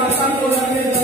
Pasando la vida.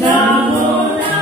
Namona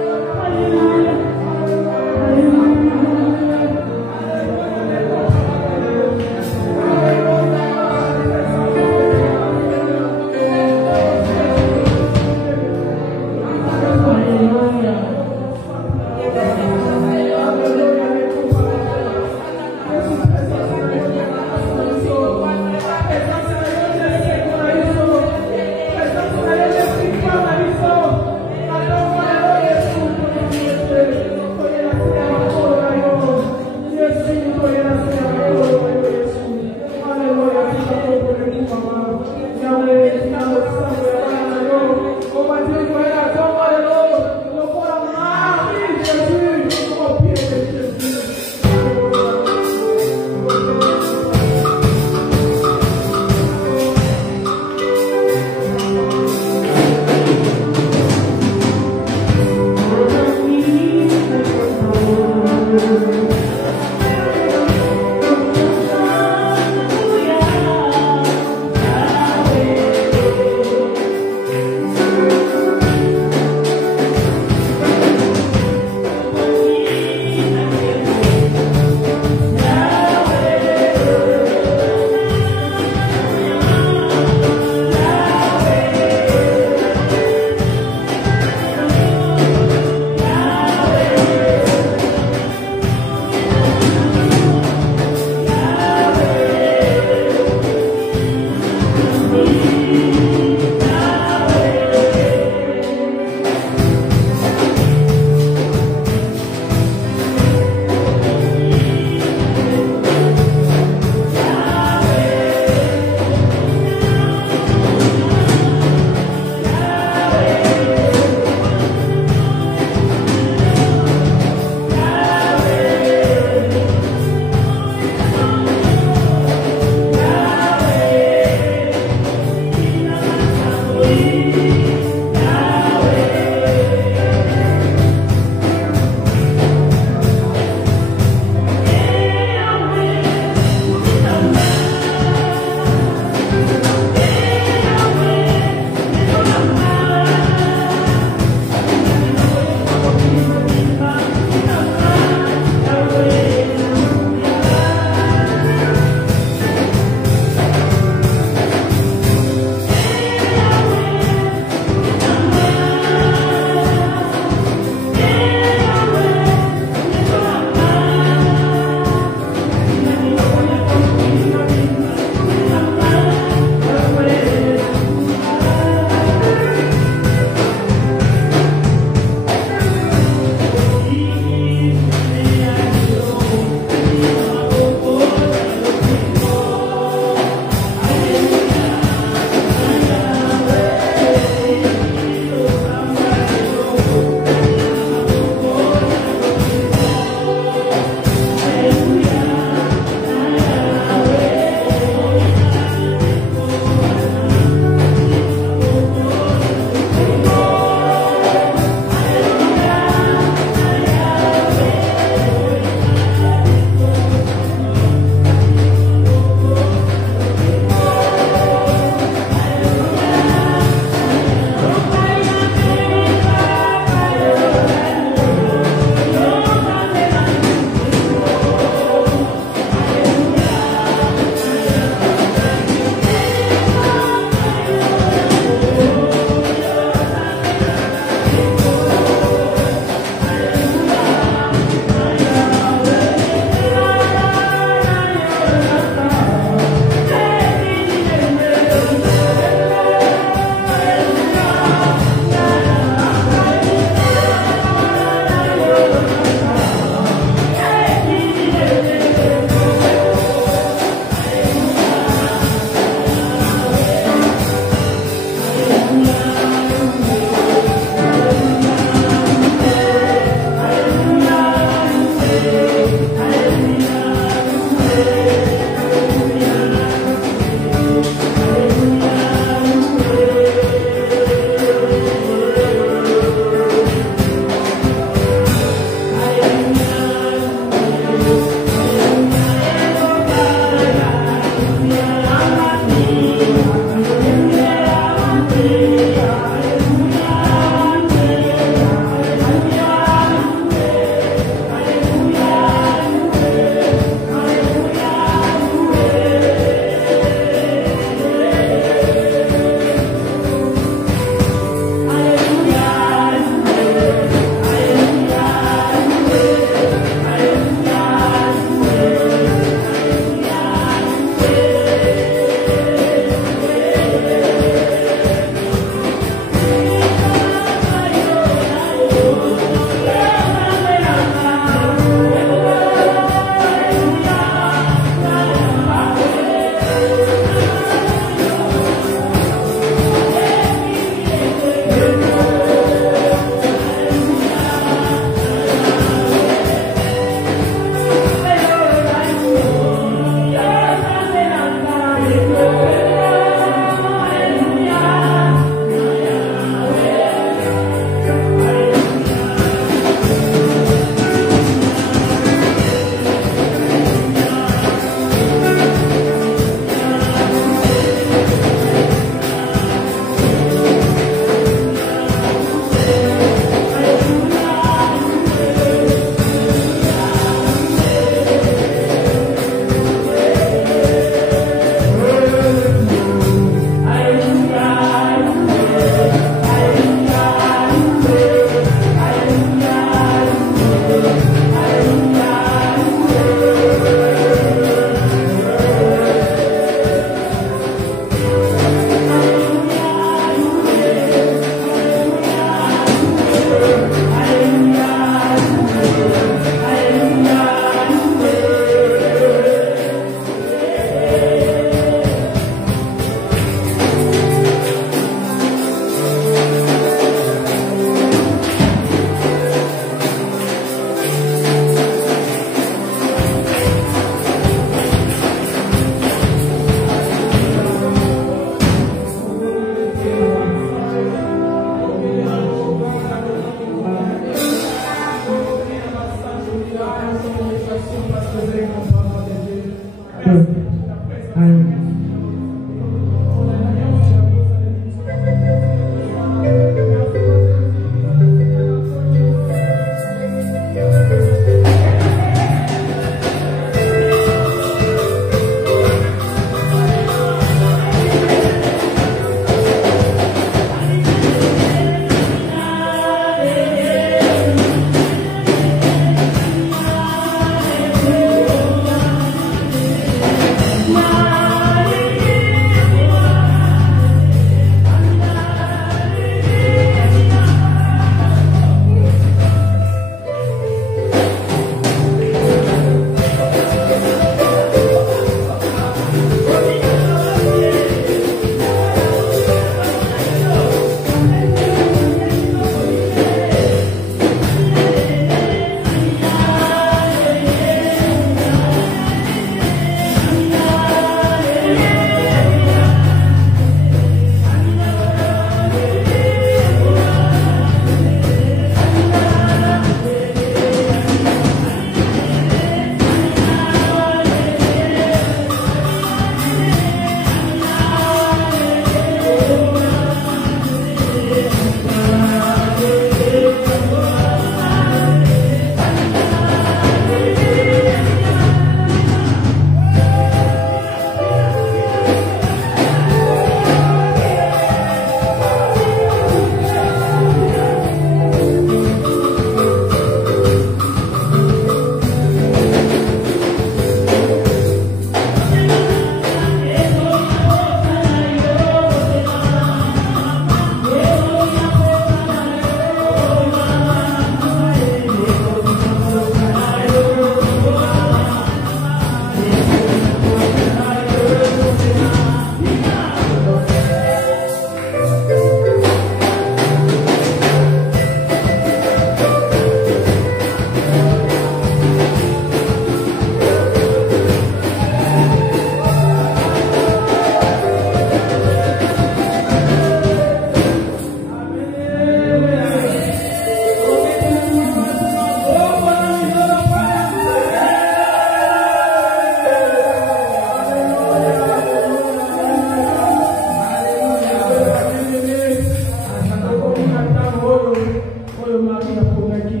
Tongaki,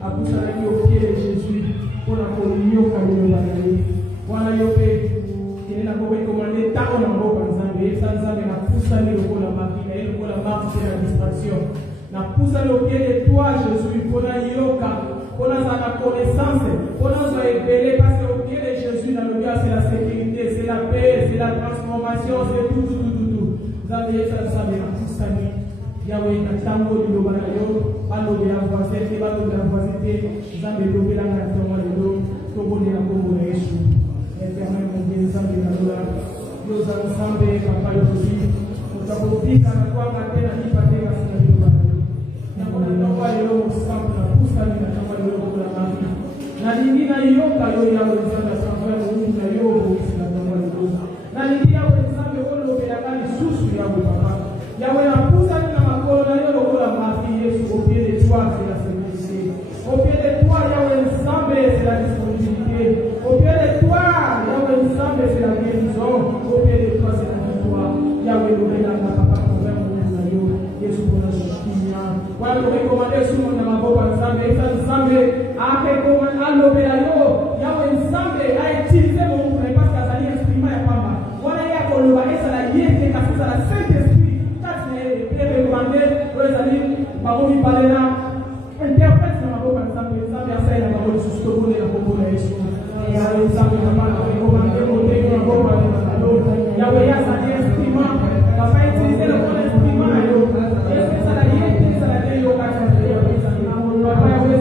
à Poussalaki au pied de Jésus, pour la communion Kamilobanaï. Voilà Yopé, il a recommandé tant en haut par Zambé, sans Zambé n'a poussé le coup la marque, il a eu la marque de la distraction. N'a poussé au pied de toi, Jésus, pour la yoka, pour la connaissance, pour la révéler, parce qu'au pied de Jésus, dans le gars, c'est la sécurité, c'est la paix, c'est la transformation, c'est tout. Zambé, ça n'a poussé. Yahweh, Katango, du Lobanayo, Balo de la voisine, Balo de la voisine, Zambé, Lobela, la Tomalo, Togo de la Congo, Éternel, mon Dieu, Zambé, la Lola, nous allons Zambé, Papa, le Rosi, nous avons dit qu'à la fois, la terre, la Nipate, la Sina, le Lobanayo. Nous avons dit que nous sommes la Poussa, la Tamalo, la Marie. La Livina, Yoka, Yahweh, Zambé, Sambé, la Yoka, la Tamalo. La Livina, Zambé, Lobela, sous Yahweh, Papa. Yahweh, la Poussa, au pied de toi, c'est la sécurité. Au pied de toi, Yahweh Zambé, c'est la disponibilité. Au pied de toi, Yahweh Zambé, c'est la guérison. Au pied de toi, c'est la victoire. Yahweh Lobela, la papa, pour faire mon Nayo. Yesu pour la Sophia. Voilà, nous recommandons sur mon amabo par Zambé. Zambé a recommandé à Lobela. Yahweh Zambé a utilisé mon pour ne pas s'assalir instrument et pamba. Voilà, il y a qu'on le va et ça la yété, car c'est la Saint-Esprit. Ça, c'est le recommandé. Baromi Balena, interprète la parole par exemple, Zambé a fait la parole sur ce que vous voulez, la parole à Jésus. Et à Zambé a recommandé mon Dieu, la parole par exemple. Yahweh a sa instrument, va pas utiliser le bon instrument. Est-ce que ça l'a dit, ça l'a dit, Papa Yahweh,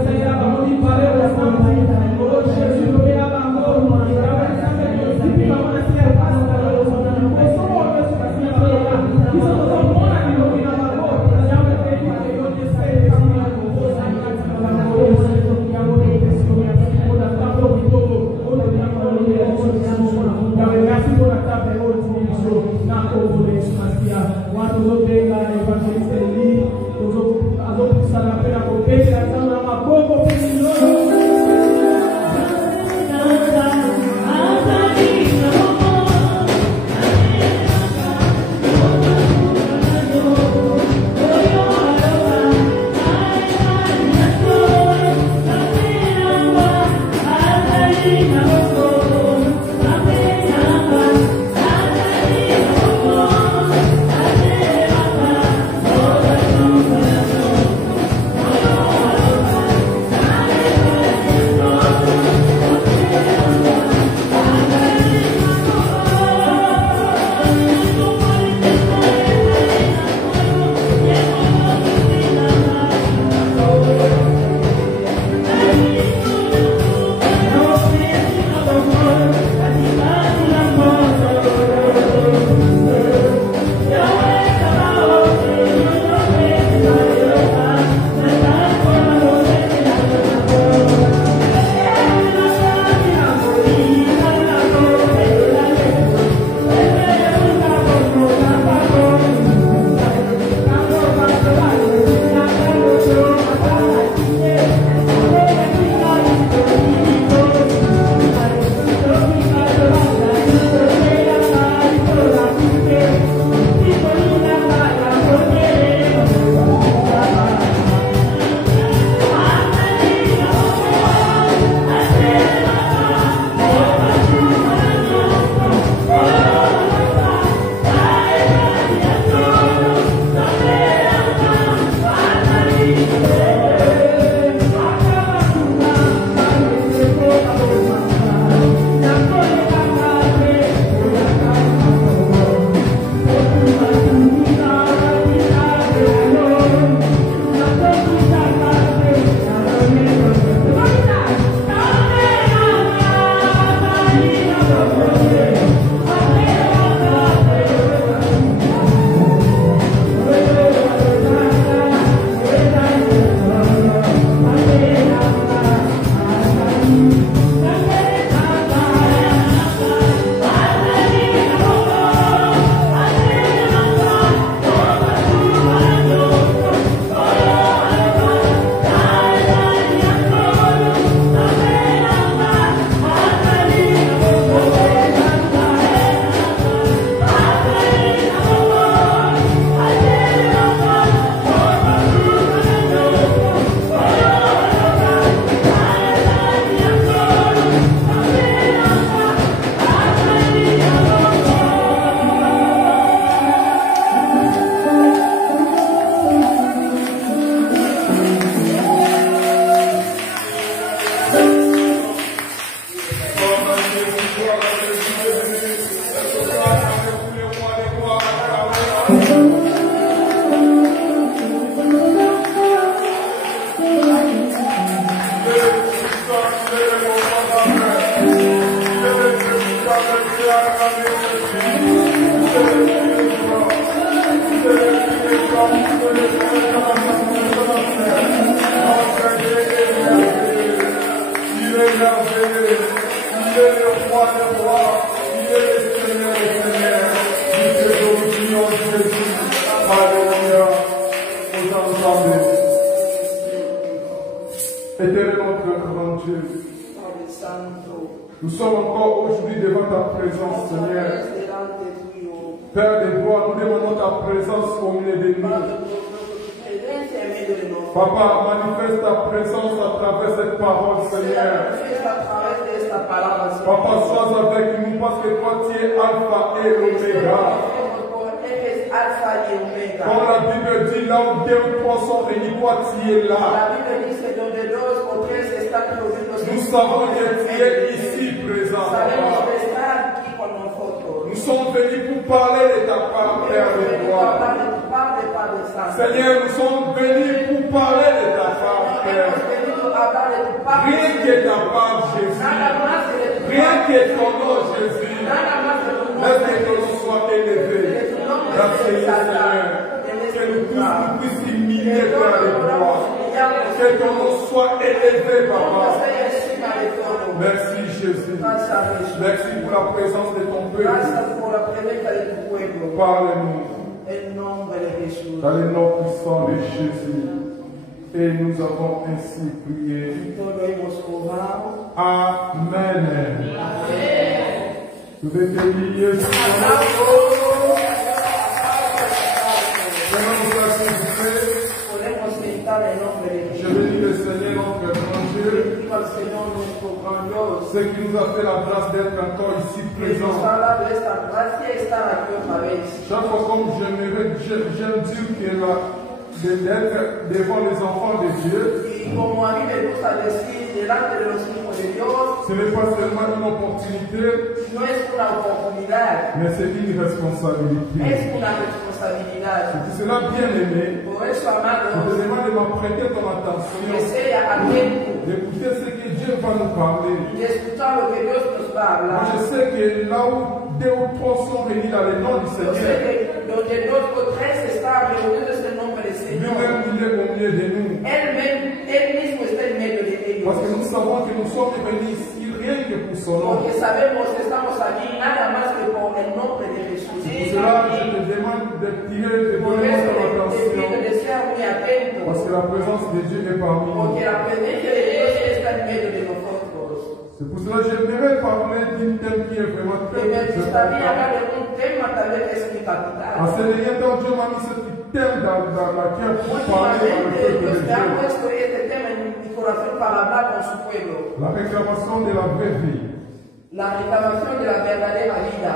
ça y a, Baromi Balena, Jésus, le Béa Bango, Yahweh Nous sommes encore aujourd'hui devant ta présence, Seigneur. Père des gloires, nous demandons ta présence au milieu de nous. Papa, manifeste ta présence à travers cette parole, Seigneur. Papa, sois avec nous parce que toi, tu es Alpha et Oméga. Quand la Bible dit là où 2 ou 3 sont réunis, toi, tu es là. Nous savons que tu es ici présent. Nous sommes venus pour parler de ta part, Père de gloire. Seigneur, nous sommes venus pour parler de ta part, Père. Rien que ta part, Jésus. Rien que ton nom, Jésus. Laisse que ton nom soit élevé. Merci, Seigneur. Que nous tous nous puissions humilier, Père de gloire. Que ton nom soit élevé, Papa. Merci Jésus. Merci pour la présence de ton peuple. Parle-nous. Dans le nom puissant de Jésus. Et nous avons ainsi prié. Amen. Vous êtes bénis. Je bénis le Seigneur notre grand Dieu, ce qui nous a fait la grâce d'être encore ici présents. Chaque fois comme j'aime dire que d'être devant les enfants de Dieu, ce n'est pas seulement une opportunité, mais c'est une responsabilité. C'est pour cela, bien aimé, je te demande de m'apprêter ton attention, d'écouter ce que Dieu va nous parler. Moi, je sais que là où 2 ou 3 sont réunis dans le nom du Seigneur, lui-même il est au milieu de nous. Parce que nous savons que nous sommes venus ici rien que pour son nom. C'est pour cela que je te demande de tirer de ton attention. Parce que la présence de Dieu est parmi nous. C'est pour cela que j'aimerais parler d'un thème qui est vraiment très important. En ce lien, Dieu m'a mis ce thème dans laquelle pour parler dans le peuple de Dieu. La réclamation de la vraie vie. La réclamation de la verdadera vida.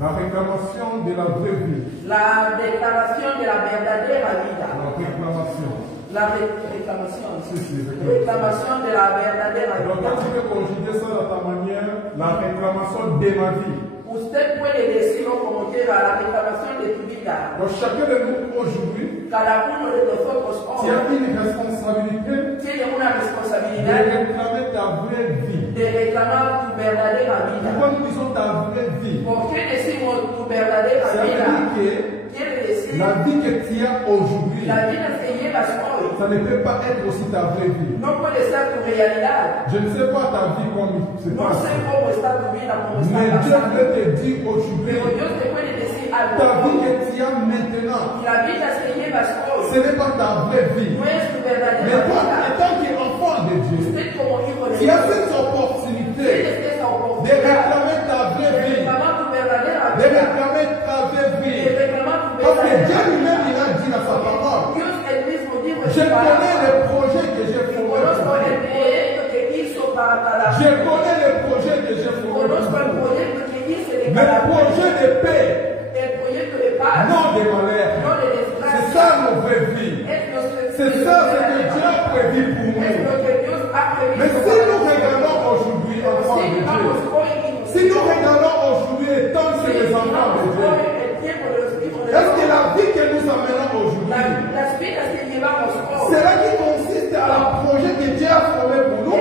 La réclamation de la vraie vie. La déclaration de la verdadera vida. La réclamation. La réclamation. Si, réclamation de la verdadera vida. Donc, quand tu peux conjuguer ça dans ta manière, la réclamation de ma vie. Usted puede decirlo como quiera, la reclamación de tu vida. Donc, chacun de nous aujourd'hui, cada uno de nosotros hoy, tiene une responsabilité tiene una responsabilidad de réclamer ta vraie vie. De reclamar tu verdadera vida. Pourquoi nous disons ta vraie vie? ¿Por qué decimos tu verdadera vida? Quiere decir la vie que tu as aujourd'hui, la vida que llevas hoy, ça ne peut pas être aussi ta vraie vie. No puede ser tu realidad. Je ne sais pas ta vie comme c'est no sé cómo está tu vida, cómo está mais Dieu veut te dire aujourd'hui, ta vie que tu as maintenant, la vida que llevas hoy, ce n'est pas ta vraie vie. No es tu verdadera mais toi, vida. étant qu'enfant de Dieu, tu as cette opportunité de réclamer ta vraie vie, de réclamer ta vraie vie. Parce que Dieu lui-même, il a dit dans sa parole, je connais les projets que j'ai formés. Je connais les projets que j'ai formés. Les projets de paix, non de malheur. C'est ça nos vraies vies. C'est ça ce que Dieu a prévu pour nous. Mais si nous regardons aujourd'hui enfants de Dieu, si nous regardons aujourd'hui étant que les enfants de Dieu, est-ce que la vie que nous amenons aujourd'hui, c'est là qui consiste à la projet que Dieu a formé pour nous?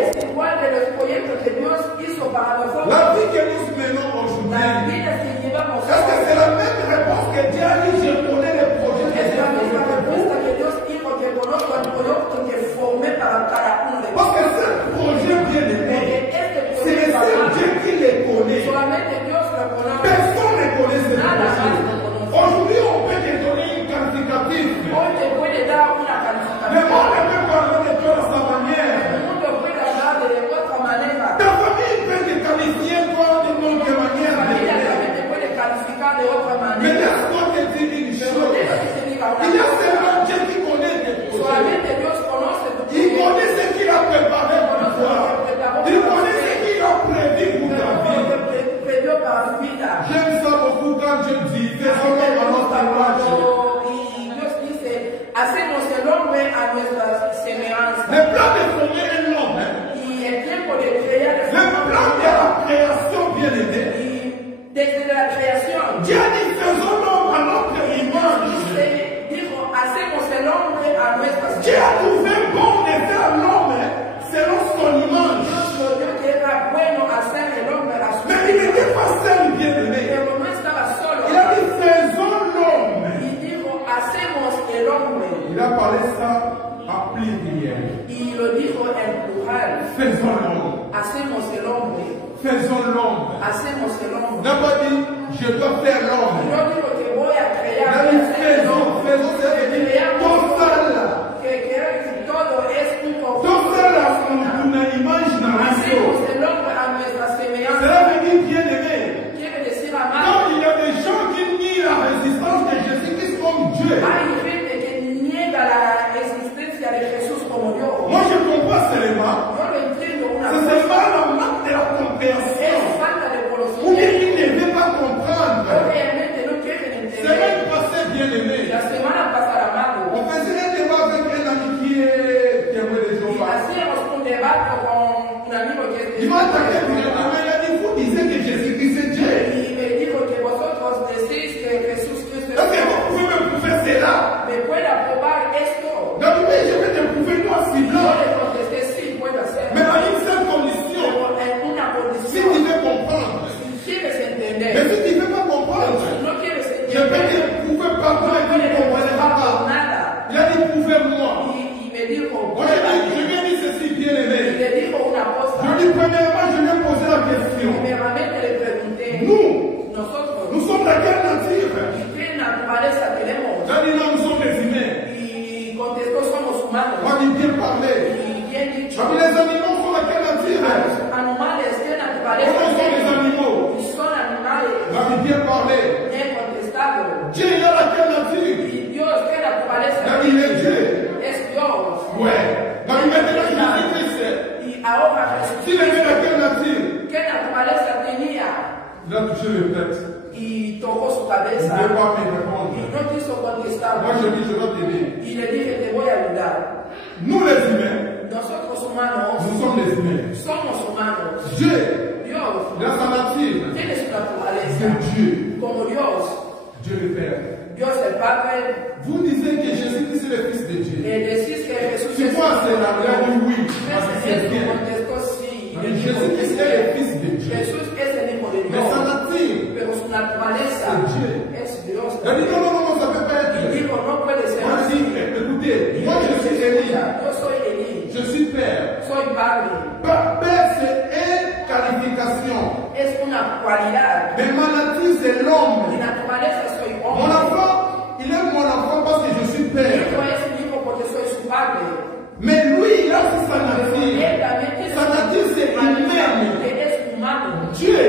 plan de former un homme, Y el tiempo de crear es le plan de la création bien aimé. Y desde la creación, Dieu a dit faisons l'homme à notre image. dijo, hacemos el hombre a nuestra Dieu a trouvé bon de faire l'homme selon son image. Dios vio que era bueno hacer el hombre a su Mais il n'était pas seul bien aimé. pero no estaba solo. Il a dit faisons l'homme. Y dijo, hacemos el hombre. Il a parlé ça à pluriel. Y lo dijo en plural. Faisons l'homme. Hacemos el hombre. Faisons l'homme. Hacemos el hombre. N'a pas dit je dois faire l'homme. Yo digo que voy a Il crear. a dit faisons, ça veut dire total. Que todo es un conjunto. Total una image na Hacemos raison. el hombre a nuestra semejanza. Cela veut dire bien aimé. Quiere decir Quand amar. il y a des gens qui nient la résistance de Jésus-Christ comme Dieu, Hay gente que niega la existencia de Jesús como Dios. moi je comprends seulement, Yo lo entiendo una c'est cosa. seulement le manque de la compréhension. Es falta de Ou bien conocimiento. il ne veut pas comprendre. Obviamente no quieren entender. Semaine passée, bien aimé, La semana pasada, amado, on faisait un débat avec un ami qui est témoin de Jéhovah. hacíamos un debate con un amigo que es Il m'a attaqué directement, il a dit, vous disiez que Jésus-Christ est Dieu. y me dijo que vosotros decís que Jesús Cristo Est-ce que es vous pouvez me prouver cela? ¿Me puede aprobar esto? Donc, mais je vais te prouver noir si Yo blanc. le contesté sí, puedo hacerlo. Mais à une seule condition, Pero en una si condición, tu veux comprendre. si quieres Mais entender, si tu ne veux pas comprendre, si no quieres je vais entender, te prouver par moi et tu ne comprendras pas. nada. Il a dit, prouvez-moi. Y me dijo, Moi, je lui ai dit ceci, bien y aimé. le dijo una Je cosa. lui ai dit, premièrement, je lui ai posé la question. Primeramente le pregunté, Nous, nosotros, nous sommes de quelle nature? ¿qué naturaleza tenemos? Il a dit, non, nous sommes des humains. Y contestó, somos humanos. Moi, j'ai bien parlé. Y bien dicho, J'ai dit, les animaux sont de quelle nature? los animales, ¿qué naturaleza Comment sont les tienen? animaux? Y son animales. J'ai bien parlé. He contestado. Dieu, il a la quelle nature? Y Dios, ¿qué naturaleza Il a dit, il est Dieu. es Dios? Ouais. Donc maintenant, Jésus-Christ, Y ahora Jesús, s'il est de quelle nature? ¿qué naturaleza tenía? Il a touché le tête. Y tocó su Il ne cabeza. veut pas me Y répondre. no quiso contestar. Moi, je dis, je vais t'aider. Y le dije, te voy a ayudar. Nous, les humains, Nosotros humanos nous sommes des humains. somos humanos. Dieu, Dios dans sa nature, tiene su c'est naturaleza. Dieu. Como Dios, Dieu le Père. Dios el Padre, Vous disiez que Jésus-Christ est le Fils de Dieu. le decís que Jesús Tu vois, c'est la il a dit oui. Parce que c'est Jesús bien. contestó sí. Mais Jésus-Christ est le Fils de Dieu. Jesús es el Hijo de Mais sa Dios, nature, pero su naturaleza c'est Dieu. es Dios. Il a dit non, non, non, ça ne peut pas être Y Dieu. dijo, no puede ser Moi, je así. dis, écoutez, moi je suis Élie. Yo soy Elí, Je suis Père. soy Padre. Père, c'est une qualification. Es una cualidad. Mais ma nature, c'est Mi l'homme. naturaleza soy Mon hombre. enfant, il est mon enfant parce que je suis Mi Père. hijo es mi hijo porque soy su padre. Mais lui, il a aussi sa Él nature. también tiene Sa nature, c'est humaine. que es humano. Dieu,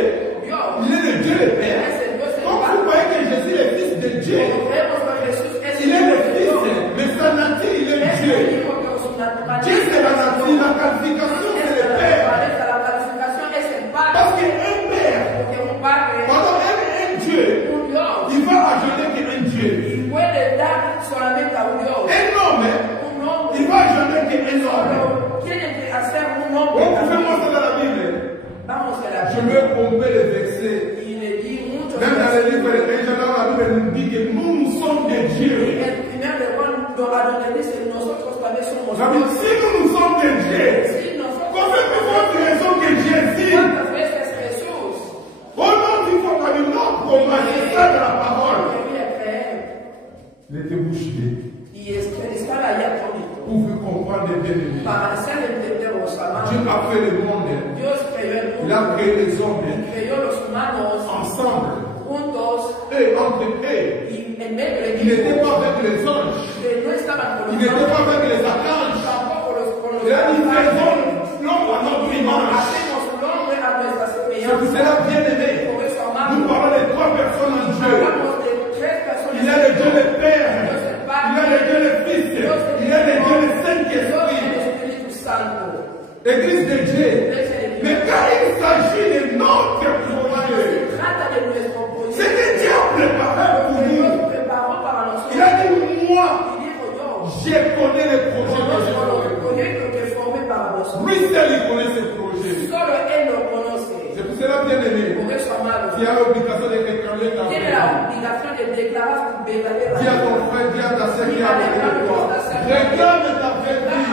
Dios il est le Dieu le Père. es el Dios del Comme vous Padre. voyez que Jésus est le Fils de Dieu, Como vemos que Jesús es il est le Hijo de Fils, Dios. mais sa nature, il est Es Dieu. el hijo pero su naturaleza. Dieu, c'est la nature, la qualification, Es c'est le la Père. naturaleza, la calificación es el Padre. Parce qu'un Père, Porque un Padre, pardon, un Dieu, un Dios, il va ajouter qu'un Dieu. y puede dar solamente a un Dios. Un homme, Un hombre. il va ajouter qu'un homme. Pero tiene que hacer un On hombre. pouvait voir ça dans la Bible. Vamos a la Je Biblia. veux pomper les versets. Y le di muchos Même dans les livres versículos. de Jean, la Bible nous dit que nous sommes des dieux. El primer de Juan, a donde dice, nosotros también somos Ça veut dire, dioses. si nous sommes des dieux, Si nosotros combien de fois tu raison que Jésus, ¿cuántas veces Jesús au nom du fond, du nom promesse de la parole, quería creer? il était bouche bée. Y estar allá atónito Pour vous comprendre bien aimés. para hacer entender los Dieu amados. a fait le monde. Dios creó el Il a mundo, créé les hommes creó los humanos ensemble. juntos Et entre eux, y en medio de il n'était pas avec les anges. que no estaban con Il los n'était pas ángeles, avec les archanges. tampoco con los Il a dit, ángeles. faisons l'homme à notre image. Hacemos un hombre a nuestra C'est pour semejanza. cela, bien aimé, Por eso, nous amados, parlons de trois personnes en Dieu. hablamos de tres personas. Il est le Dieu le Père. Dios el Il Padre, est le Dieu le Fils. Il est le Dieu le Dios Saint-Esprit. el Espíritu Santo. Église de Dieu. Mais quand il s'agit de notre projet, Se trata de nuestro c'est proyecto. que Dieu a préparé pour Que Dios nous. preparó para nosotros. Il a dit, moi, Y dijo yo, je connais les projets que j'ai conozco pour los vous. proyectos que Lui seul, il connaît ses projets. Solo él lo conoce. C'est pour cela, bien aimé, Por eso, amado, tu as l'obligation de réclamer ta tiene la obligación de declarar tu verdadera Dis à ton frère, dis à ta sœur qui est avec toi. Réclame ta vraie vie.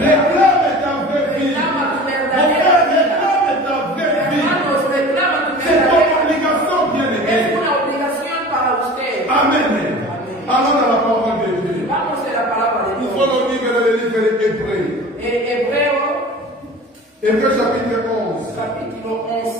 Réclame ta vraie vie. Mon frère, réclame ta vraie vie. C'est ton obligation, bien aimé. Amen. Allons dans la parole de Dieu. Nous prenons le livre de Hébreu. Hébreu chapitre 11. Capítulo 11.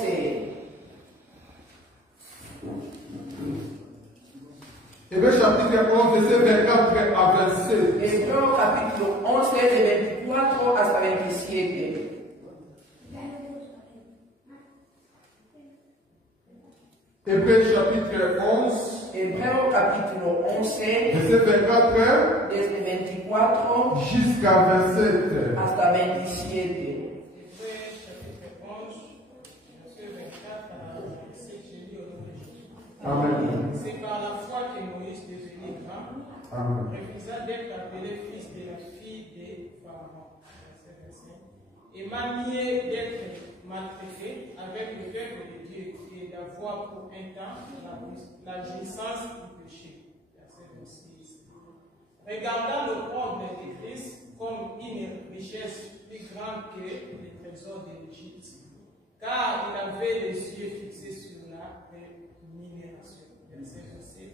Hébreu chapitre 11, verset 24 à 27. Hebreo capítulo 11, de 24 hasta 27. Hébreu chapitre 11. Hebreo capítulo 11, Verset 24 desde 24 jusqu'à 27. hasta 27. Amen. C'est par la foi que Moïse, devenu grand, refusa d'être appelé fils de la fille de Pharaon, et manié d'être maltraité avec le peuple de Dieu et d'avoir pour un temps la jouissance du péché. Verset 26. Regardant le pauvre de Christ comme une richesse plus grande que les trésors de l'Égypte, car il avait les yeux fixés sur la rémunération. Verset 27.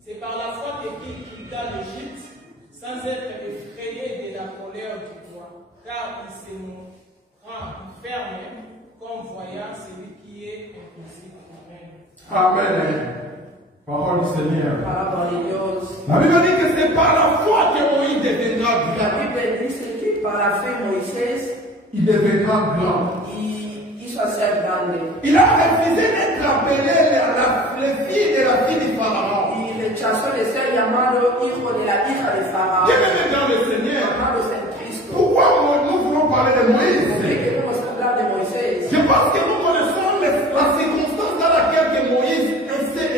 C'est par la foi qu'il quitta l'Égypte sans être effrayé de la colère du roi, car il se montra ferme comme voyant celui qui est invisible. Amen. Parole du Seigneur. Palabra de Dios. La Bible dit que c'est par la foi que Moïse deviendra La grand. Bible dice que par la fe Moisés Il deviendra grand. hizo hacer grande. Il a refusé d'être appelé les filles de la fille du Pharaon. Y rechazó de ser llamado hijo de la hija de Faraón. Bien-aimé dans le Seigneur, Amados en Cristo. pourquoi nous voulons parler de ¿Por Moïse? qué queremos hablar de Moisés? Je pense que nous connaissons la circonstance dans laquelle que Moïse s'est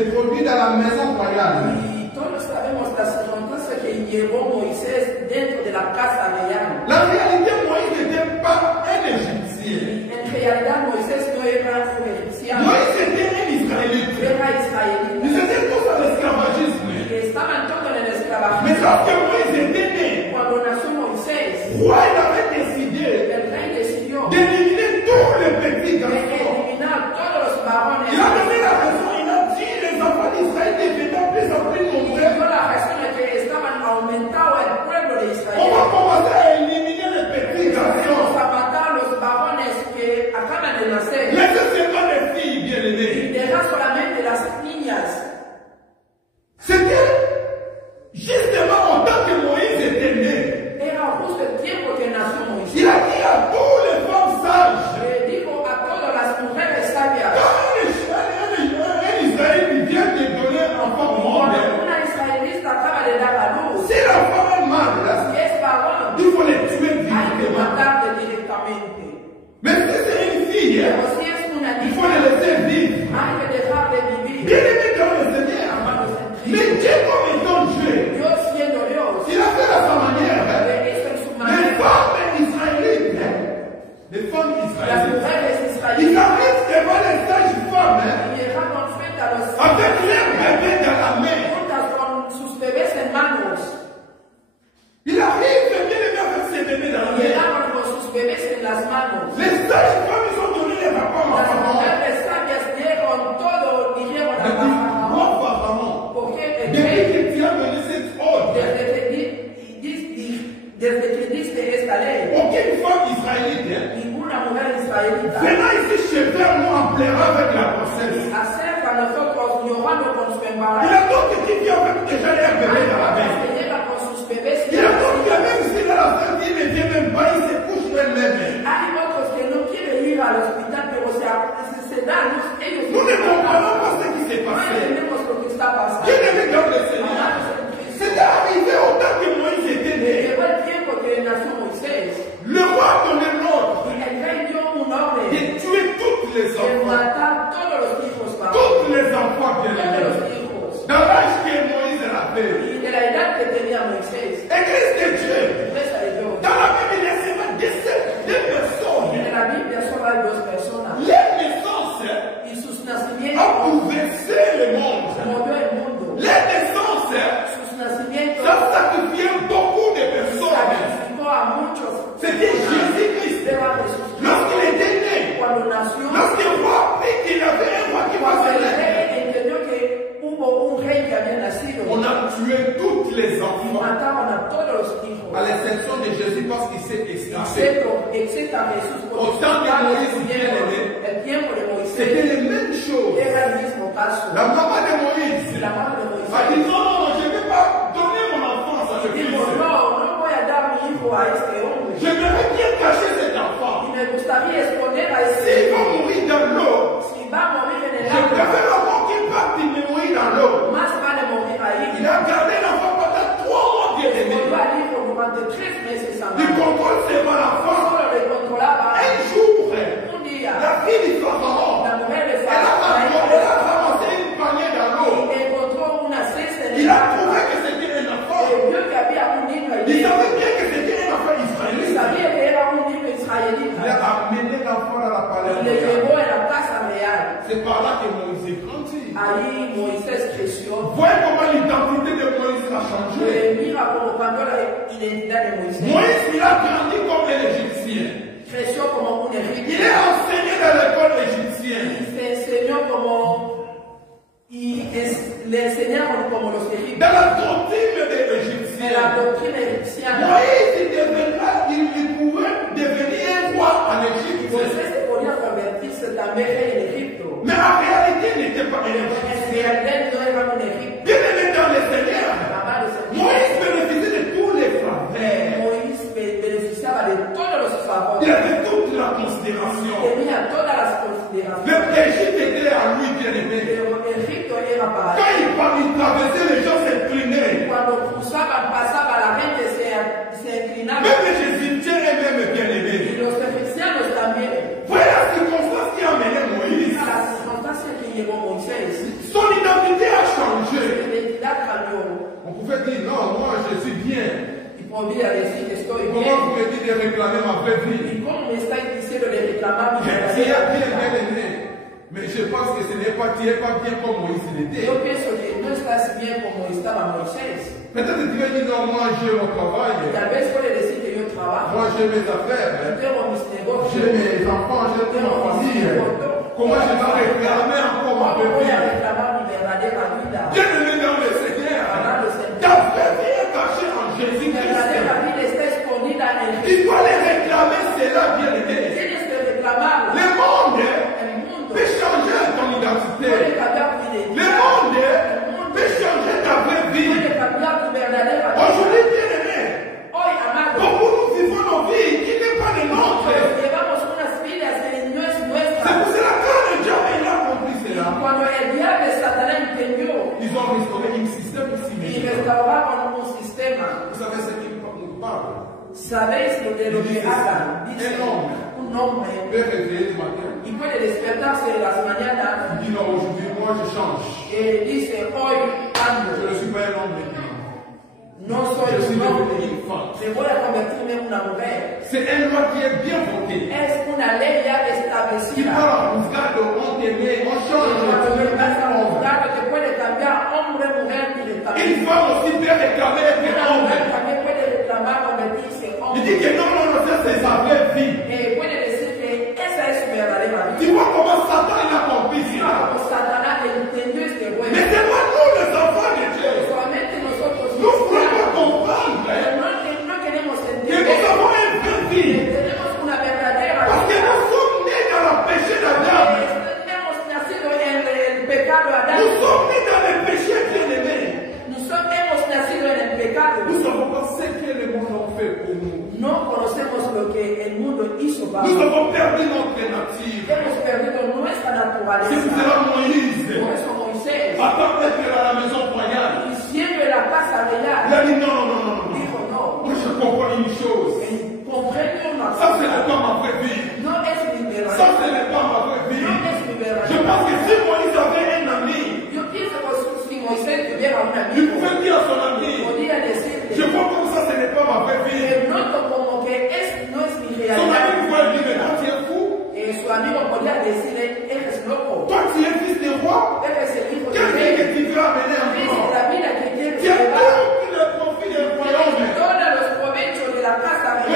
introduit dans la maison royale. Y todos sabemos la circunstancia que llevó Moisés dentro de la casa real. La réalité, Moïse n'était pas un Égyptien. En realidad Moisés no era un egipciano, Moïse était un Israélite. era Ils israelita. étaient tous en esclavagisme. Y estaban todos en el Mais esclavagismo. lorsque Moïse était né, Cuando nació Moisés, roi, il avait décidé el rey decidió d'éliminer tous les petits garçons. eliminar todos los varones. Il a donné la raison, il a dit les enfants d'Israël deviennent plus en plus nombreux. Dio la razón de que estaban aumentado el pueblo de On Israel. va commencer à éliminer les petits garçons. Vamos a matar los varones que acaban de nacer. Laissez seulement les filles Y bien-aimées. dejar solamente las niñas. C'était justement en tant que Moïse était né. Era justo el tiempo que nació Il Moisés. a dit à tous les femmes sages, Le dijo a todas las mujeres sabias. quand un Israélite vient de donner un enfant au monde, Cuando una israelita acaba de dar a luz, si la femme est mal, si es varón, il faut les tuer hay que directement. matarle directamente. Mais si c'est une fille, Pero si es una il faut niña, les laisser vivre. hay que dejarle vivir. Bien-aimé dans le Seigneur, Amados en mais Cristo. Dieu comme étant Dieu, Dios siendo Dios, il a fait à sa manière. le hizo en su Les manera. femmes israélites, les femmes Las israélites, mujeres ils israelitas arrivent devant les sages femmes llegaron frente a los avec leur bébé dans la main. juntas con sus bebés en manos. Il arrive bien aimé avec ses bébés dans la main. Llegaron con sus bebés en las manos. Les sages femmes, ils ont donné les rapports à Las Pharaon. mujeres sabias dieron todo, dijeron a Elle dit, Faraón. moi Pharaon, Porque el depuis rey, que tu as donné cette ordre, desde que diste esta ley, aucune femme israélite ninguna mujer israelita venant ici chez vers nous en pleurant avec la grossesse. acerca a nosotros llorando con su Il y embarazo. a d'autres qui viennent avec déjà leur bébé Hay dans la main. otras que llegan con sus bebés. Il y a d'autres qui même si la femme dit ne vient même pas, ils se couchent eux-mêmes. Hay otros que no quieren ir al hospital, pero se dan luz ellos. Nous ne comprenons pas ce qui s'est No passé. entendemos lo que está pasando. Dieu aimé dans le Seigneur. C'était arrivé au temps que Moïse était né. Llegó el tiempo que nació Moisés Le roi donnait l'ordre y el rey dio un orden de tuer toutes les de enfants. matar todos los hijos varones, Tous les enfants bien todos los aimés. hijos. Dans l'âge que Moïse avait. Y de la edad que tenía Moisés, Église de Dieu. iglesia de Dios, Dans a muchos. C'était Jésus-Christ. Lorsqu'il était né, Cuando nació, lorsqu'il apprit qu'il y avait un roi qui cuando va se el naître, rey entendió que hubo un rey que había nacido, on a tué tous les enfants, mataban a todos los hijos. à l'exception de Jésus parce qu'il s'est escapé. Excepto a Jesús, Au temps de Moïse, el tiempo de C'était Moisés les mêmes choses. era el mismo caso. La maman de Moïse La madre de a dit Moisés non, je ne vais pas donner mon enfance à ce fils. dijo, no voy a dar mi hijo a este hombre. J'aimerais bien cacher cet enfant. Y me gustaría esconder a este S'il va hijo. mourir dans l'eau, Si va a morir en el je agua, préfère encore qu'il parte et mourir dans l'eau. más vale morir ahí. Il a gardé l'enfant pendant 3 mois bien aimé. Volvió al hijo durante 3 meses a Il mano. contrôle seulement l'enfant. Solo le controlaba Un jour, un día. la fille du Pharaon, La mujer de elle a Faraón ramassé une panier dans l'eau. encontró una cesta en Il el a agua. trouvé que c'était un enfant. Vio que había un niño Il allí. savait bien que c'était un enfant Y israélite. sabía que era un niño Il israelita. a amené l'enfant à la Y palais le royal. llevó a la casa real. C'est par là que Moïse grandit. Ahí Moisés creció. Voyez comment l'identité de Moïse a changé. Mira cómo cambió la identidad de Moisés. Moïse, il a grandi comme un Égyptien. Creció como un Il egipcio. est enseigné dans l'école égyptienne. Y se enseñó como. Le enseñaron como los egipcios. Dans la doctrine des En la Égyptiens. doctrina egipciana. Moïse, il pouvait devenir un roi en Égypte. Moisés podía convertirse también rey en Egipto. Mais en réalité, il n'était pas un En Égyptien. realidad no era un egipcio. Bien aimé dans le Seigneur, Amado Señor. Moïse bénéficiait de tous les faveurs. Moisés beneficiaba de todos los Il favores. avait toute la considération. Tenía todas las consideraciones. L'Égypte était à lui, bien aimé. Pero Egipto era para él. Quand il traversait, les gens s'inclinaient. Cuando cruzaban, pasaba, la gente se inclinaba. Même les Égyptiens eux-mêmes, bien Y aimés. los egipcianos también. Voilà la circonstance qui a amené Moïse. La circunstancia que llevó Moisés. Son identité a changé. Su identidad cambió. On pouvait dire, non, moi je suis bien. Y podría decir que estoy Comment bien. vous me dites de réclamer ma vraie vie? ¿Y cómo me estáis diciendo de reclamar mi Tu es verdadera bien, vida? bien aimé. Mais je pense que ce n'est pas, tu n'es pas bien comme Moïse l'était. Yo pienso que no estás bien como estaba Moisés. Peut-être que tu vas dire, non, moi j'ai mon travail. Tal vez puede decir que yo trabajo, Moi j'ai mes affaires. tengo mis J'ai negocios, mes enfants, j'ai toute ma famille. Comment je vais réclamer encore ma ¿cómo voy vraie a vie? reclamar mi verdadera vida? Bien aimé dans le Seigneur. Amado Señor, Ta vraie vie est cachée en mi Jésus-Christ. verdadera vida está escondida en Tu Jesús. dois les réclamer cela, bien aimé. Tienes que reclamarla. Le monde El mundo peut changer ton puede identité. cambiar tu Le identidad. monde peut changer ta vraie vie. Puede cambiar tu verdadera vida. Aujourd'hui, bien aimé, Hoy, amado, beaucoup nous vivons nos vies qui n'est pas les nôtres. llevamos unas vidas que no es C'est nuestra. pour cela que quand le diable il a compris cela, Cuando el diablo Satanás entendió ils ont restauré un système y similaire. restauraron un sistema, Vous savez ce qu'il nous parle? ¿sabéis de lo que hagan? Dice un hombre Peut réveiller le matin. y puede despertarse en las mañanas Il dit non, aujourd'hui, moi je change. y dice, hoy Je ando, ne suis pas un homme maintenant. no soy Je suis un devenu hombre, une femme. me voy a convertirme en una mujer. C'est une loi qui est bien votée. Es una ley ya Qui establecida. parle en regarde, on t'aimé, on change. Cuando te vas a juzgar, te puede cambiar hombre, mujer directamente. Une femme aussi peut réclamer un Una homme. mujer también puede reclamar convertirse en Il hombre. dit que non, non, non, ça c'est sa vraie vie. Puede decir que esa es su verdadera Tu vida. vois comment Satan il a compris cela. Como Satanás entendió este Mais juego. c'est moi, nous les enfants de Dieu. Solamente nosotros Nous ne pouvons cristianos, pas comprendre no queremos que entender nous avons une vraie vie. que tenemos una verdadera Parce que vida. nous sommes nés dans le péché d'Adam. Hemos nacido en el pecado Nous Adán. sommes nés dans le péché bien-aimé. Hemos nacido en el pecado. Nous ne savons pas ce que le monde a fait pour nous. No conocemos lo que el mundo hizo para Nous nosotros. avons perdu notre nature. Hemos perdido nuestra C'est pour naturaleza. cela Moïse, Por eso Moisés, attends d'être à la maison royale. y siendo en la casa Il real, a dit non, non, non, non, non. dijo no. Moi je comprends une chose. Comprende una Ça ce cosa. n'est pas ma vraie vie. No es mi Ça verdadera. ce n'est pas ma vraie vie. No es mi Je verdadera. pense que si Moïse avait un ami, Yo pienso que si Moisés tuviera un il amigo, pouvait dire à son ami, podría decirle, je vois comme ça, ce n'est pas ma vraie vie. pero noto como que no es mi Son ami realidad. pouvait lui dire, mais toi tu es fou. Su amigo podría decirle, eres loco, Toi tu es fils de roi. eres el hijo de Quelle vie Dios, que tu veux amener es encore? la vida que quieres Tu as llevar. tous les profits des royaumes. Todos los provechos de la casa Mais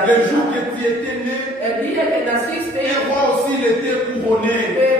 la Le vida. jour que tu étais né, El día que naciste, et roi aussi il était couronné.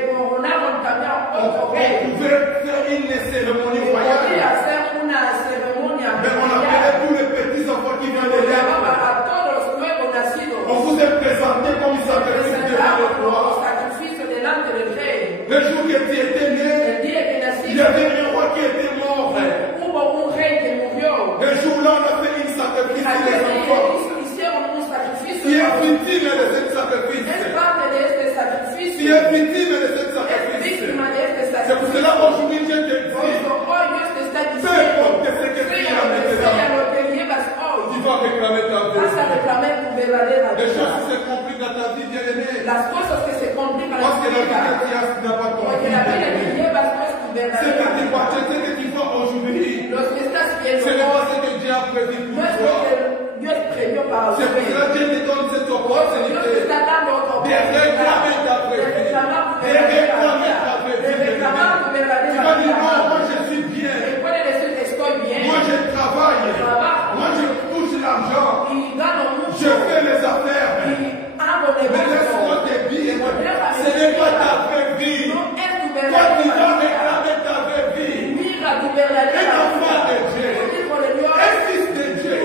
coronaron también a On otro rey. pouvait faire une cérémonie Podía royale. hacer una ceremonia Mais on royal. appelait tous les petits enfants qui viennent de Llamaba l'être. a todos los nuevos nacidos. On vous est présenté comme un sacrifice devant le Presentaban roi. como sacrificio delante del rey. Le jour que tu étais né, El día que il y naciste, avait un roi qui était mort. hubo un rey que murió. Le jour-là, on a fait une sacrifice sur les enfants. Hicieron un sacrificio. Tu es victime de ce Es sacrifice. parte de este Tu sacrificio. es victime de ce Es sacrifice. víctima de este C'est pour cela sacrificio. qu'aujourd'hui, Dieu te dit, Por eso hoy Dios te está peu diciendo, importe ce que tu sea as maintenant, lo que llevas tu hoy, vas réclamer ta vas a vie. reclamar tu verdadera Les vida. choses qui se compliquent dans ta vie, bien-aimé. Las cosas que se complican en Parce tu que la vie vida, que tu as, tu n'as pas ton porque la vida que vie. llevas no es tu Ce que verdadera tu vida. vois, ce que tu vois aujourd'hui, Los que estás ce viendo n'est pas hoy ce que Dieu a prévu no pour es toi. lo que Dios previó para C'est pour usted. cela que Dieu te donne cette Dios te opportunité está dando otra de réclamer ta oportunidad de vraie vie. reclamar tu De verdadera réclamer ta vida, vraie de vie. reclamar tu Tu verdadera vas dire, non, vida. moi je suis bien. Y puede decir que estoy bien, Moi je travaille. trabajo Moi je touche l'argent. y gano Je mucho fais les affaires. y hago Mais laisse-moi negocio. te dire, ce n'est pas ta vraie vie. No es tu Toi, tu verdadera dois vida. réclamer ta vraie vie. Mira tu verdadera Un enfant de vida. Dieu. Un hijo de Dios Un fils de Dieu.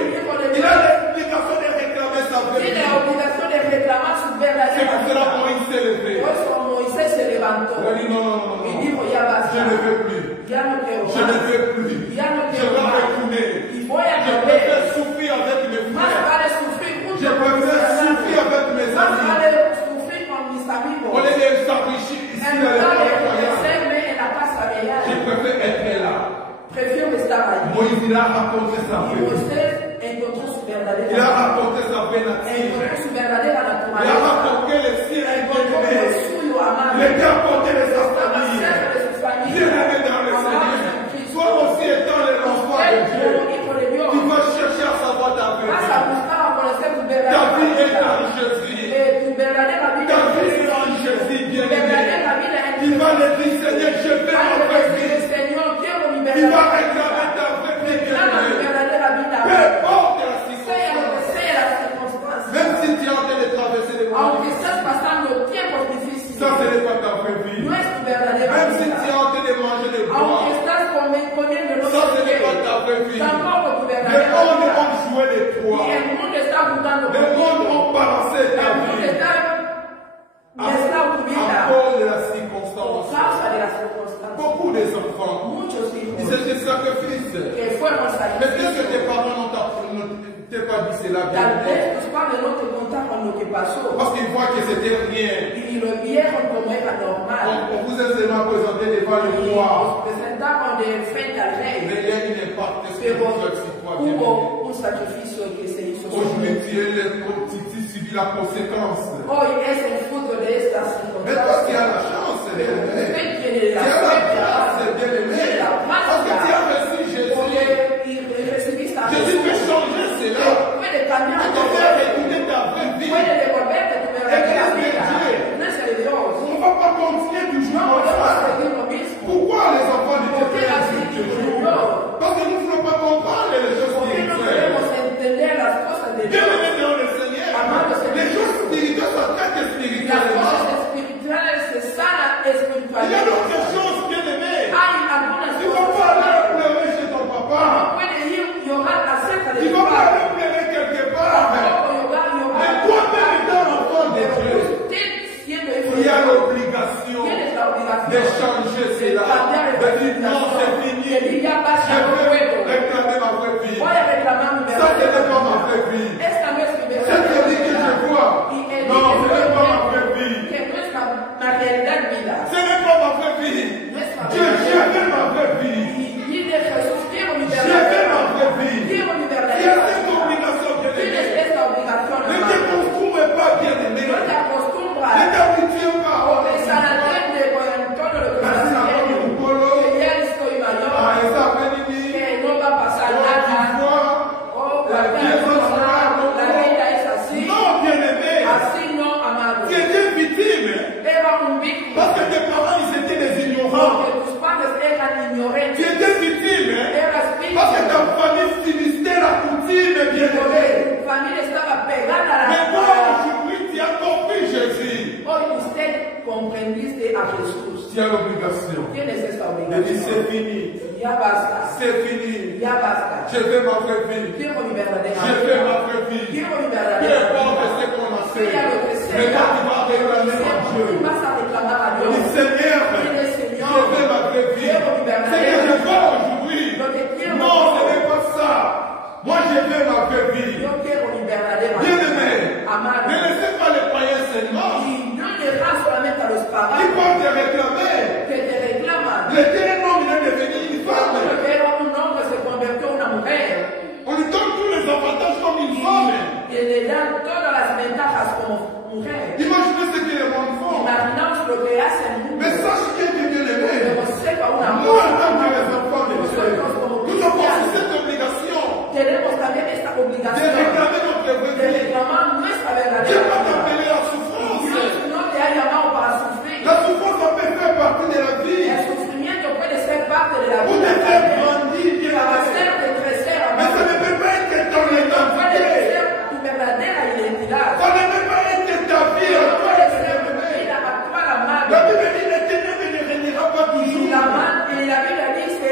Il a l'obligation de réclamer sa vraie tiene vie. la obligación de reclamar su C'est verdadera pour cela vida. qu'on s'est levé. Por eso Moisés se levantó Il a dit non, non, non, y non. dijo, ya Je basta, ne veux plus. ya no quiero Je ne más, veux plus. ya no Je quiero dois más. retourner. Y voy a Je volver. préfère souffrir avec mes Más frères. vale sufrir junto Je con mis préfère souffrir hermanos. avec mes Más amis. vale sufrir con mis amigos. Au lieu de s'enrichir ici En dans les lugar de foyers. enriquecerme en la casa Je real, préfère être là. prefiero estar allí. Moïse, il a raconté sa Y vie. Moisés encontró su verdadera Il a vida. raconté sa vraie nature. Encontró su verdadera Il a naturaleza. raconté les siens Encontró lo bien-aimés. suyo amado. Il a raconté de sa Estaba famille. cerca de su familia. Bien-aimé dans le Amado Seigneur. en Cristo. Toi aussi étant l'enfant de Usted Dieu. como hijo de Dios, Tu vas chercher à savoir ta vraie vas a vie. buscar a conocer tu Ta verdadera vie est vida. en Jésus. Tu verdadera vida Ta en vie est Cristo. en Jésus, Tu bien-aimé. verdadera vida en Tu vas le dire, Seigneur, je veux Vas ma a vraie decir, vie. Señor, quiero mi Tu vas verdadera réclamer vida. ta vraie vie, Reclama mi bien-aimé. verdadera vida. Peu importe la Sea lo que circonstance. sea la circunstancia. Même si tu es en train de traverser les Aunque moments, estás pasando tiempos difíciles, ça, ce n'est pas ta vraie vie. no es tu verdadera Même si tu es vida. en train de manger les Aunque bois, estás comiendo no ça, ce sé n'est pas qué, ta vraie vie. tampoco tu Le verdadera monde vida. a joué de toi. Y el mundo está jugando Le monde contigo. a balancé ta El mundo vie. está mezclando tu À vida cause de la por circonstance. causa de las circunstancias. Beaucoup des enfants, Muchos hijos ils étaient sacrifices. que fueron Mais peut-être que sacrificados. tes parents n'ont pas dit cela Tal bien. vez tus padres no te contaron lo que pasó Parce qu'ils voient que c'était rien. y lo vieron como era normal. On vous a seulement présenté devant le Y roi. nos presentaron de frente al rey, Mais il y a une impact pero spirituel sur toi. bien-aimé. hubo un sacrificio que se hizo sobre Aujourd'hui, ti. tu subis la conséquence. Hoy es el fruto de estas Mais toi, tu as circunstancias. la chance, bien-aimé. Usted tiene Tu la as la suerte, grâce, bien-aimé. tiene la Parce que tu gracia, as reçu Jésus. porque y recibiste a Jésus peut Jesús. changer cela. Puede cambiar Tu tu te faire vida, écouter ta vraie vie. puede devolverte tu verdadera Iglesia de vida. Dieu. Iglesia de Dios. On ne va pas continuer toujours No comme podemos ça. seguir lo mismo. Pourquoi les enfants de Dieu ¿Por qué perdent así toujours? yo? Parce que nous ne voulons pas comprendre les choses ¿Por qué no spirituelles. podemos entender las cosas de Dios? Bien-aimé dans le Seigneur, les choses spirituelles sont très Las spirituelles. cosas espirituales se sanan Il y a espiritualmente. d'autres choses, bien-aimé. Hay algunas Tu ne vas cosas pas aller pleurer Jesús. Tu as l'obligation Tienes esta de dire obligación. c'est fini. Ya basta. C'est fini. Ya basta. Je veux ma vraie vie. Quiero mi verdadera Je veux vida. ma vraie vie. Quiero mi Peu verdadera importe vida. ce qu'on a fait. Sea lo que sea. Mais quand tu vas réclamer à Dieu, Tú vas a reclamar a Dios. dis Seigneur, Dile, je Señor, veux ma vraie vie. quiero mi C'est que verdadera je veux vida. aujourd'hui. Lo que quiero. Non, ce n'est pas ça. Moi, je veux ma vraie vie. Yo quiero mi verdadera Bien vida. aimé, Amado. ne laissez pas les païens seulement. Y no dejas solamente a los Ils paganos peuvent te réclamer. que te reclaman. L'été, un homme, il est devenu une femme. Porque era un hombre se convirtió en una mujer. On lui donne tous les avantages comme une femme. Que le dan todas las ventajas como mujer. Imaginez ce que les hommes font. Imaginamos lo que hacen. Mais sache qu'il est bien aimé. Pero sepa una Nous, en cosa. tant que les enfants de Dieu, nous avons aussi cette obligation Tenemos también esta de obligación réclamer notre de vraie vie. reclamar nuestra Dieu verdadera va vida. t'appeler à la souffrance. Dios no te ha llamado para sufrir. La souffrance, ça peut faire partie de la vie. El sufrimiento puede ser parte de la Pour te vida. faire grandir, bien Para aimé. hacerte crecer, Mais ça amado. ne peut pas être ton Puede identité. ser tu verdadera identidad. Ça ne peut pas être ta vie Puede actuelle, ser tu bien-aimé. vida actual, La amado. Bible dit l'éternel ne régnera pas Y toujours. la Biblia dice,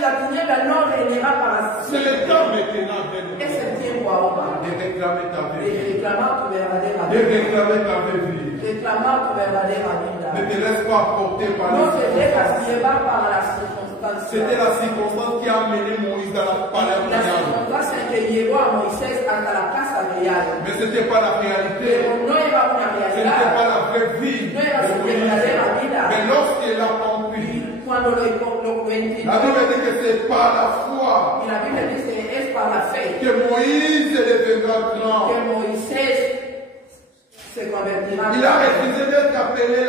la tiniebla no reinará para C'est siempre. le temps maintenant, bien-aimé, Es el tiempo ahora de réclamer ta de vie. reclamar tu verdadera De vida. réclamer ta vraie vie. Reclamar tu verdadera vida. Ne te laisse pas porter par No les te dejas circonstances. llevar para las circunstancias. C'était la circonstance qui a amené Moïse dans la palais La royal. circunstancia que llevó a Moisés hasta la casa real. Mais ce n'était pas la réalité. Pero no era una Ce n'était pas realidad. la vraie vie No era de su Moïse. verdadera vida. Mais lorsqu'il a compris, Y cuando lo entendió, la Bible dit que c'est par la foi y la Biblia dice, es para la fe. que Moïse deviendra grand. Que Moisés se convertirá. Il a refusé d'être appelé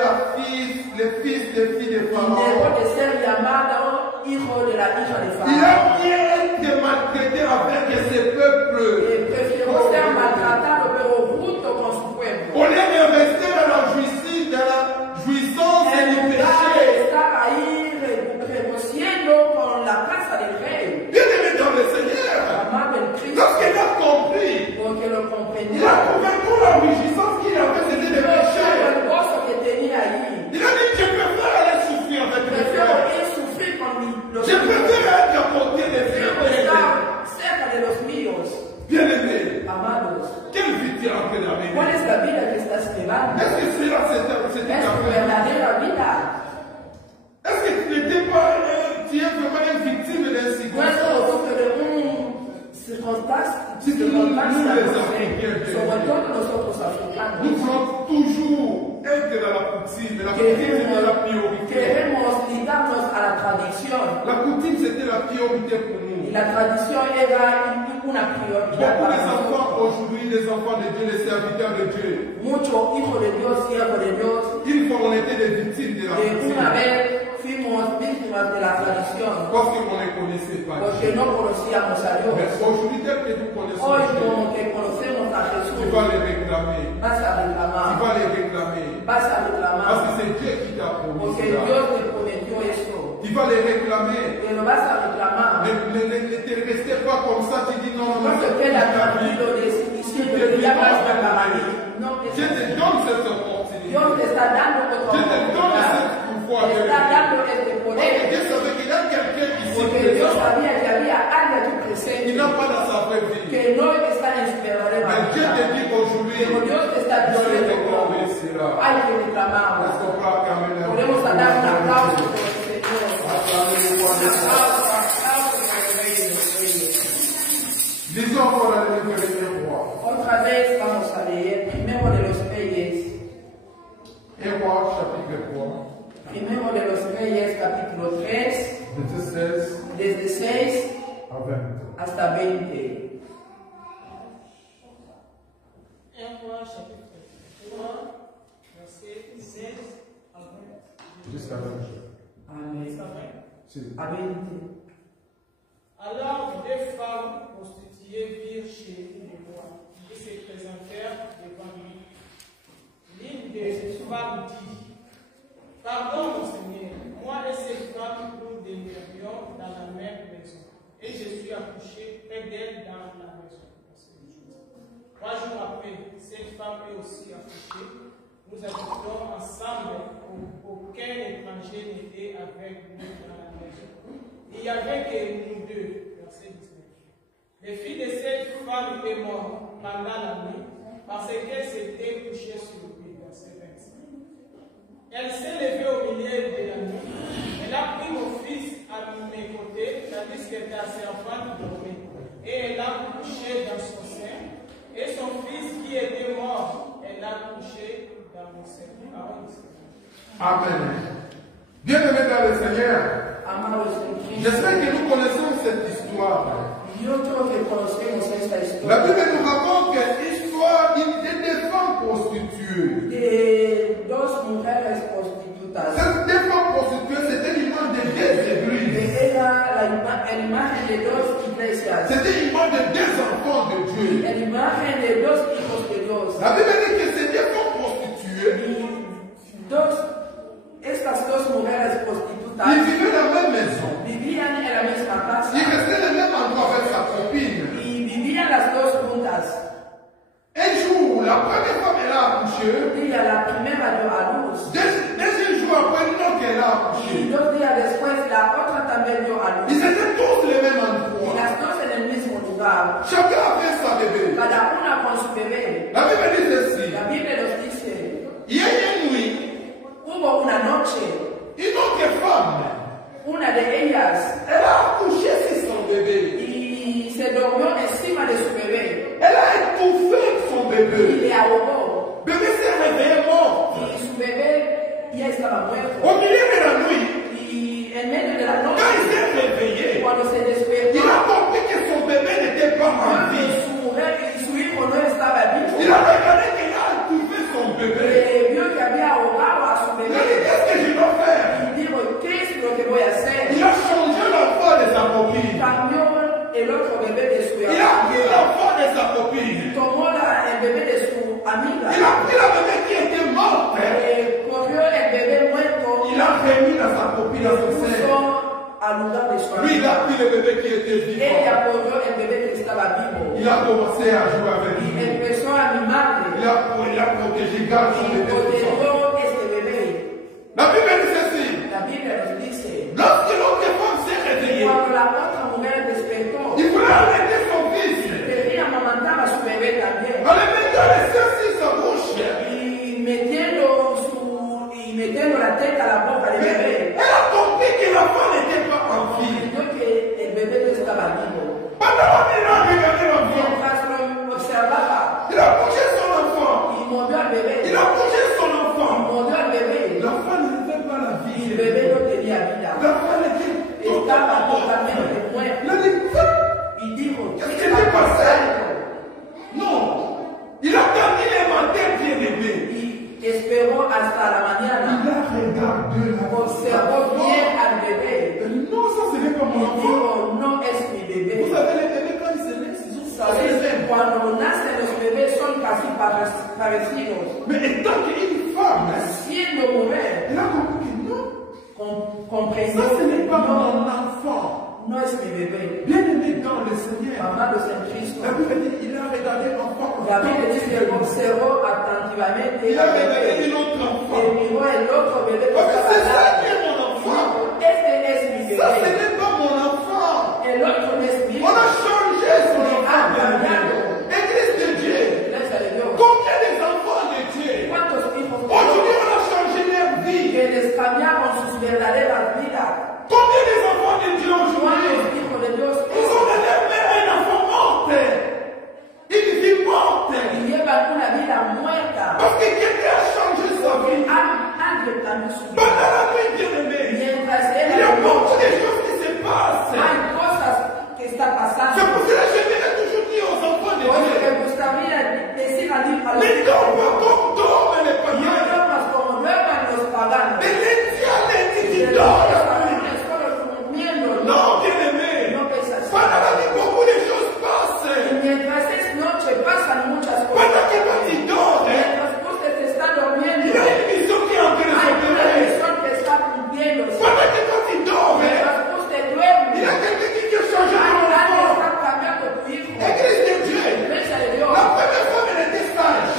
le fils des filles de Dejó Pharaon. de ser llamado hijo de la hija de Il Faraón. a bien été maltraité avec ses peuples. Prefirió ser maltratado, pero junto con su pueblo. Au lieu de rester dans la jouissance et En du lugar péché. de estar ahí regociendo con la casa del rey. Bien aimé dans le Seigneur. Amado en Cristo. Lorsqu'il a compris, Porque lo il comprendió. a trouvé toute la jouissance qu'il avait, c'était de Pero péché. el gozo que tenía allí. Il a dit, je préfère aller souffrir avec mes Prefiero frères. ir sufrir con los Je préfère être à côté des Prefiero frères. estar cerca de los míos. Bien aimé, Amados, quelle vie tu es en train ¿cuál d'amener? es la vida que estás llevando? Est-ce que cela c'était Es ta tu vie? verdadera vida. Est-ce que tu n'étais pas, tu es vraiment une victime d'un No es circonstance? producto de un circunstancia, sobre todo nosotros Nous africanos. voulons toujours être dans la coutume, mais la coutume c'était la priorité. Queremos ligarnos a la tradición. La coutume c'était la priorité pour nous. Y la tradición era una prioridad Beaucoup para des enfants nosotros. aujourd'hui, les enfants de Dieu, les serviteurs de Dieu, Muchos hijos de Dios, siervos de Dios, une fois on était des victimes de la de una coutume. vez fuimos víctimas de la tradición. Parce qu'on ne connaissait pas Porque Dieu. no conocíamos a Dios. Mais aujourd'hui, tel que nous connaissons Hoy Dieu, como que conocemos a tu Jesús, vas les réclamer. vas a Tu reclamar, vas les réclamer. vas a Parce que reclamar, c'est Dieu qui t'a promis porque cela. Dios te prometió esto, Tu vas les réclamer. que lo vas a reclamar. Ne te restez pas comme ça, tu dis non, No non, te c'est quedas ta vie. tranquilo diciendo que ya basta para mí. No, Dieu te donne cette opportunité. Dios te está dando otra Dieu te donne oportunidad. cette pouvoir Te de está dando Dieu. este Parce que poder. Dieu savait qu'il y a quelqu'un ici Porque Dios présent sabía que había alguien aquí qui presente n'a pas dans sa vraie vie. que no está en su verdadera Mais Dieu te vida. dit qu'aujourd'hui, Pero Dios te está tu dois diciendo réclamer cela. hay que reclamarlo. Est-ce qu'on peut acclamer la Podemos dar un aplauso por el Señor. Acclamer le roi des rois. Aplauso por el Rey de los Reyes. Disons encore dans le livre des rois. Otra vez vamos a leer Primero de los Reyes. Et roi, chapitre 3, Primero de los Reyes, capítulo 3, verset 16 desde 6 à 20. hasta 20. 1 Roi chapitre 3, verset 16 à 20. Jusqu'à 20. Amén. C'est vrai? Si. A 20. Alors deux femmes prostituées virent chez le roi qui se présentèrent devant lui. L'une des femmes dit: Pardon, mon Seigneur, moi et cette femme nous demeurions dans la même maison, et je suis accouchée près d'elle dans la maison. 3 jours après, cette femme est aussi accouchée. Nous habitons ensemble au aucun étranger n'était avec nous dans la maison. Il n'y avait que nous deux. Verset 19. Les filles de cette femme étaient mortes pendant la nuit parce qu'elles s'étaient couchées sur le lit. Verset 25. Elle s'est levée au milieu de la nuit. Elle a pris mon fils à mes côtés, tandis que ta servante dormait. Et elle l'a couché dans son sein. Et son fils qui était mort, elle l'a couché dans mon sein. Amen. Bien-aimés dans le Seigneur, j'espère que nous connaissons cette histoire. La Bible nous raconte que l'histoire de deux femmes prostituées. Ces deux femmes prostituées, c'était l'image de deux églises. C'était l'image de deux enfants de Dieu. La Bible dit que ces deux femmes prostituées, ils vivaient dans la même maison. Il restait le même endroit avec sa copine. Un jour, la première femme elle a accouché. Deuxième jour après, l'autre elle a accouché. Ils étaient tous les mêmes endroits. Chacun avait sa bébé. La Bible dit ceci. Il y a une nuit, une autre femme, elle a accouché sur son bébé. Elle a étouffé son bébé. Bébé s'est réveillé mort. Au milieu de la nuit, quand il s'est réveillé, il a compris que son bébé n'était pas en vie. Il a regardé qu'il a étouffé son bébé. Il a dit, qu'est-ce que je dois faire? Il a changé l'enfant de sa copine. Il a pris l'enfant de sa copine. Il a pris la bébé qui était morte. Il a remis dans sa copine à son sein. Lui, il a pris le bébé qui était vivant. Il a commencé à jouer avec lui. Il a protégé, gardé son bébé. La Bible dit ceci. Lorsque l'autre femme s'est réveillée, il voulait arrêter son fils. En le mettant les seins sur sa bouche. Elle a compris que l'enfant n'était pas en vie. Pendant qu'il a regardé l'enfant, il a bougé son enfant. Il a bougé son enfant. L'enfant ne faisait pas la vie. L'enfant était totalement mort. Il a dit, qu'est-ce qui s'est passé? Non. Il a terminé ma tête bien-aimé. Esperó hasta la mañana. Il a regardé la Observó bien al bebé. Non, ça ce n'est pas mon enfant. Dijo, no es mi bebé. Vous savez, les bébés, quand ils se naissent, ils sont Cuando nacen los bebés son casi parecidos. Mais étant qu'une femme, siendo mujer, elle a compris que non. Comprendió. Ça ce n'est pas mon enfant. No es mi bebé. Bien-aimé dans le Seigneur. Amados en Cristo. La Bible dit il a regardé l'enfant. La Bible dice que observó atentamente. Il a regardé l'autre enfant. Et miró el otro bebé. Parce que c'est ça qui est mon enfant. Este es mi bebé. Ça ce n'est pas mon enfant. El otro no es mi On a changé son enfant. Église de Dieu. Combien d'enfants de Dieu? Aujourd'hui on a changé leur vie. Que les cambiaron sus verdaderas vidas. Combien d'enfants de Dieu aujourd'hui? Ils ont donné un enfant mort. Une vie morte. Parce que quelqu'un a changé sa vie. Pendant la nuit, bien-aimé, il y a beaucoup de choses qui se passent. C'est pour cela que je vais toujours dire aux enfants de Dieu. Ne dors pas comme dorment les païens. De lundi à lundi, tu dors. Non, bien-aimé. Pendant la nuit, beaucoup de choses passent. Pendant que toi tu dors, il y a une mission qui est en train de s'opérer. Pendant que toi tu dors, il y a quelqu'un qui a changé ton enfant. Église de Dieu. La première femme, elle était sage.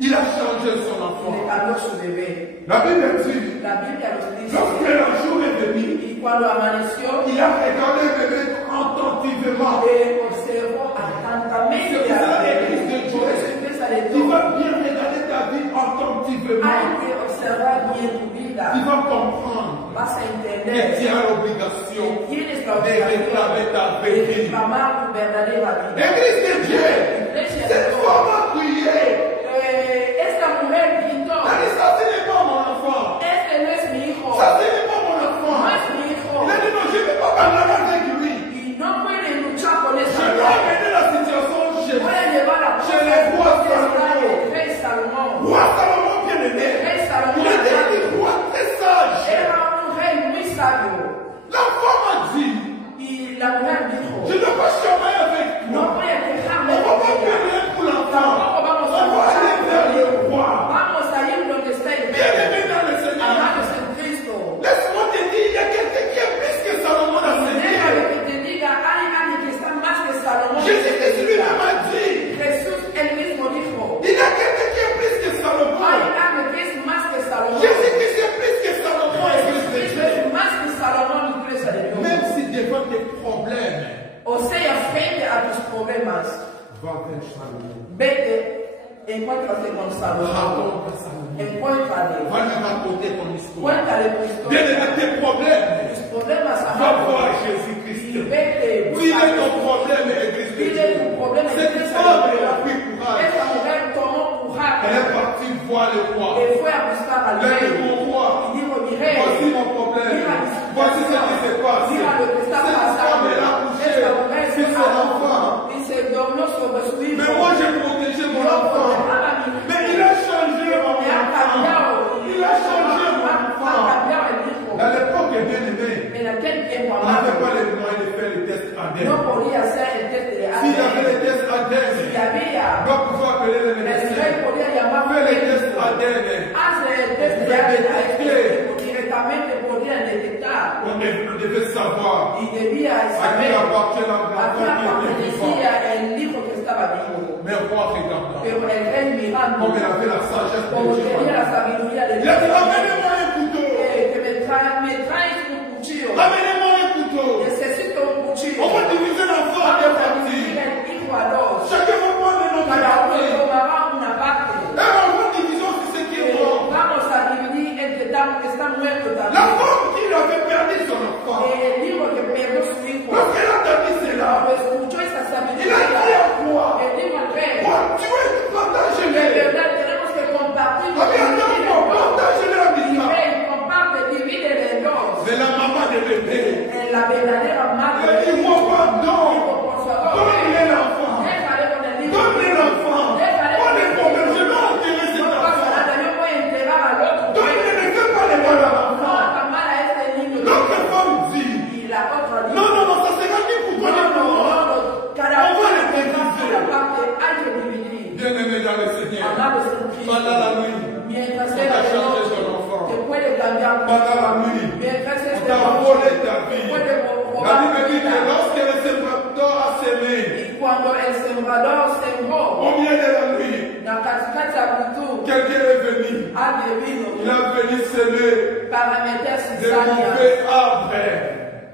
Il a changé son Il enfant. est alors soulevé. La Bible dit, La Biblia nos dice lorsqu'un jour est venu, y cuando amaneció, il a regardé le bébé attentivement. le observó atentamente. C'est ça l'église de Por eso Dieu. empieza de Tu todo. vas bien regarder ta vie attentivement. Hay que observar bien tu vida. Tu vas comprendre Vas a que entender tu as l'obligation que tienes la de réclamer ta de vérité. reclamar tu verdadera vida. Église de Dieu, Iglesia de cette Dios. femme a crié. Esta mujer gritó, Elle a dit, ça ce n'est pas mon enfant. este no es mi hijo, Ça ce n'est pas mon no enfant. es mi hijo. Il a dit, non, je ne vais pas parler avec lui. Y no puede luchar con Je esa dois mujer. amener la situation chez Voy a llevar la chez les rois Salomon. rey Salomón. Roi Salomon bien-aimé. Rey Salomón. Il était un roi très sage. Era un rey muy sabio. La femme a dit, Y la mujer dijo, je ne vais pas chamailler avec no toi. voy a quejarme On ne va de pas ella. prier pour l'enfant. Tampoco vamos a On va aller vers le roi. Vamos a ir donde está el rey. Bien-aimé dans le Seigneur. Amados en Cristo. Laisse-moi te dire, il y a quelqu'un qui est plus que Salomon dans cette Déjame vie. que te diga, hay alguien que está más que Salomón. Jésus lui-même a dit, Jesús él mismo dijo, il y a quelqu'un qui est plus que Salomon. hay alguien que es más que Salomón. Jésus-Christ est plus que Salomon, Église de Jesucristo Dieu. es más que Salomón, iglesia de Dios. Même si devant tes problèmes, O sea, frente a tus problemas, va vers Salomon. vete, encuéntrate con Salomón. Raconte à Salomon. Encuéntrale. Va lui raconter ton histoire. Cuéntale tu historia. Bien-aimé, tes problèmes, Tus problemas, va amado. voir Y Jésus-Christ. vete, Dis-le ton busca. problème, Église de Dile tu Dieu. problema, Cette iglesia femme, de elle a Dios. pris courage. Esta mujer tomó coraje. Elle est partie voir le roi. Y fue a buscar al Elle rey. dit, mon roi, Y dijo, mi rey, voici mon problème. mira mi Voici ce qui se passe. mira lo que está Cette femme, pasando. elle a couché Esta mujer sur son enfant. y se durmió sobre su hijo. Mais moi, j'ai protégé mon Yo enfant. protegaba a mi hijo. Mais il a changé mon Me ha enfant. cambiado. Il a changé mon Ha enfant. cambiado el hijo. À l'époque, bien aimé, En aquel tiempo, on n'avait pas amado, les moyens de faire les tests ADN. no podía hacer el test de S'il y avait les ADN. tests Si ADN, había, on doit pouvoir appeler les el rey médecins. podía llamar a Fais les un tests médico. ADN. Hace el test de ADN. Directamente podían detectar. On devait savoir Y debía à qui saber appartient a l'enfant quién qui était vivant. pertenecía el hijo que estaba vivo. Mais roi regardant, Pero el rey mirando, comme il avait la sagesse como de tenía Dieu. la sabiduría de Il a dit, Dios, amenez-moi un couteau. que me traes un cuchillo. Amenez-moi un couteau. Necesito un cuchillo. On va diviser l'enfant en Vamos deux a parties. dividir el hijo a dos. Chacun va prendre notre Cada uno partie. tomaba una parte. Et on va diviser aussi ce qui est mort. Vamos a dividir entre que está muerto La también. femme qui avait perdu son enfant, El hijo que perdió su hijo. lorsqu'elle a entendu cela, Cuando escuchó esa il a sabiduría, dit à quoi? el hijo al rey, Moi, tu es de partagé-les. verdad tenemos que compartir. Attends, partagez-les à Y mi rey, comparte, divide de dos. C'est la maman de bébé. En la verdadera madre. Elle dit, moi, pardon. Por favor, Donne-lui l'enfant. déjale con el hijo. Donne-lui l'enfant. Déjale Pas con de el problème, je hijo. vais enterrer cet No pasa enfant. nada, yo voy a enterrar al otro. Donne-lui, ne fais pas les mal à No l'enfant. tan mal a este niño. L'autre femme dit, Y la otra dice, non, non, non, ça sera ni pour toi ni pour moi. cada On va uno les diviser. la parte hay que dividir. Bien-aimé dans le Seigneur, Amados en Cristo. pendant la nuit, Mientras on era t'a de changé noche, ton enfant. te puede cambiar tu Pendant la vida. nuit, Mientras es on de t'a noche, volé ta te vie. puede La robar Bible tu dit que vida. lorsque le sembrador a semé, Y cuando el sembrador sembró, au milieu de la nuit, na katikati ya mwitu, quelqu'un est venu. hadi vino Il a venu semer para meter des cizaña mauvais arbres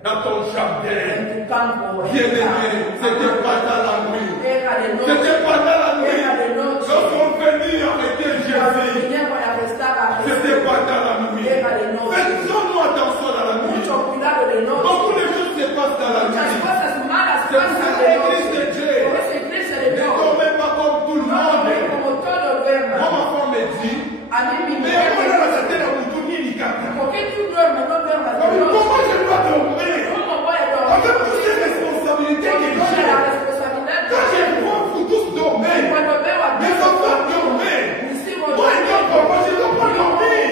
dans ton jardin. en tu campo. Bien-aimé, c'était pas dans la nuit. Era de noche. C'était pas dans la nuit. Era de noche. Lorsqu'on venait arrêter Cuando Jésus, vinieron a arrestar a c'était Jesús, pas dans la nuit. era de noche. Faisons-nous attention dans la nuit. Mucho cuidado de noche. Beaucoup de choses se passent dans la Muchas nuit. cosas malas C'est pour pasan ça de que l'église de noche. Dieu Por eso iglesia de ne Dios, dormait pas comme tout le no monde. dormir como todo duerma. Moi, ma femme me dit, A mí mi mais mujer on me a la dice, tête à Moutouni, il y a ¿por qué tú duermes? No duermas de noche. comment je dois dormir? ¿Cómo voy a Avec dormir? toutes ces responsabilités que Con j'ai, la responsabilidad quand je que vois vous tous dormir, cuando veo a mes enfants dormir, mis hijos moi, étant papa, je ne dois pas dormir.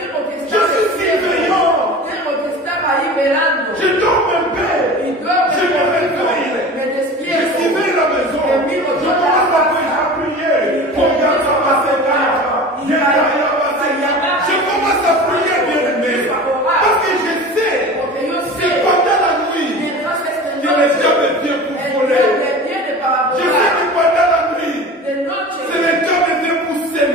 tengo que Je estar suis surveillant. tengo que estar ahí velando. Je dors un peu. Y duermo, Je me réveille. me Je despierto. surveille la maison. Que vivo Je toda la commence à prier. Regarde ça passer là. Je commence à prier, bien-aimé. Parce que je sais, Porque yo sé c'est pendant la nuit mientras este que les diables viennent pour el voler. diablo viene para Je sais volar. que pendant la nuit, De noche c'est les diables viennent pour s'aimer.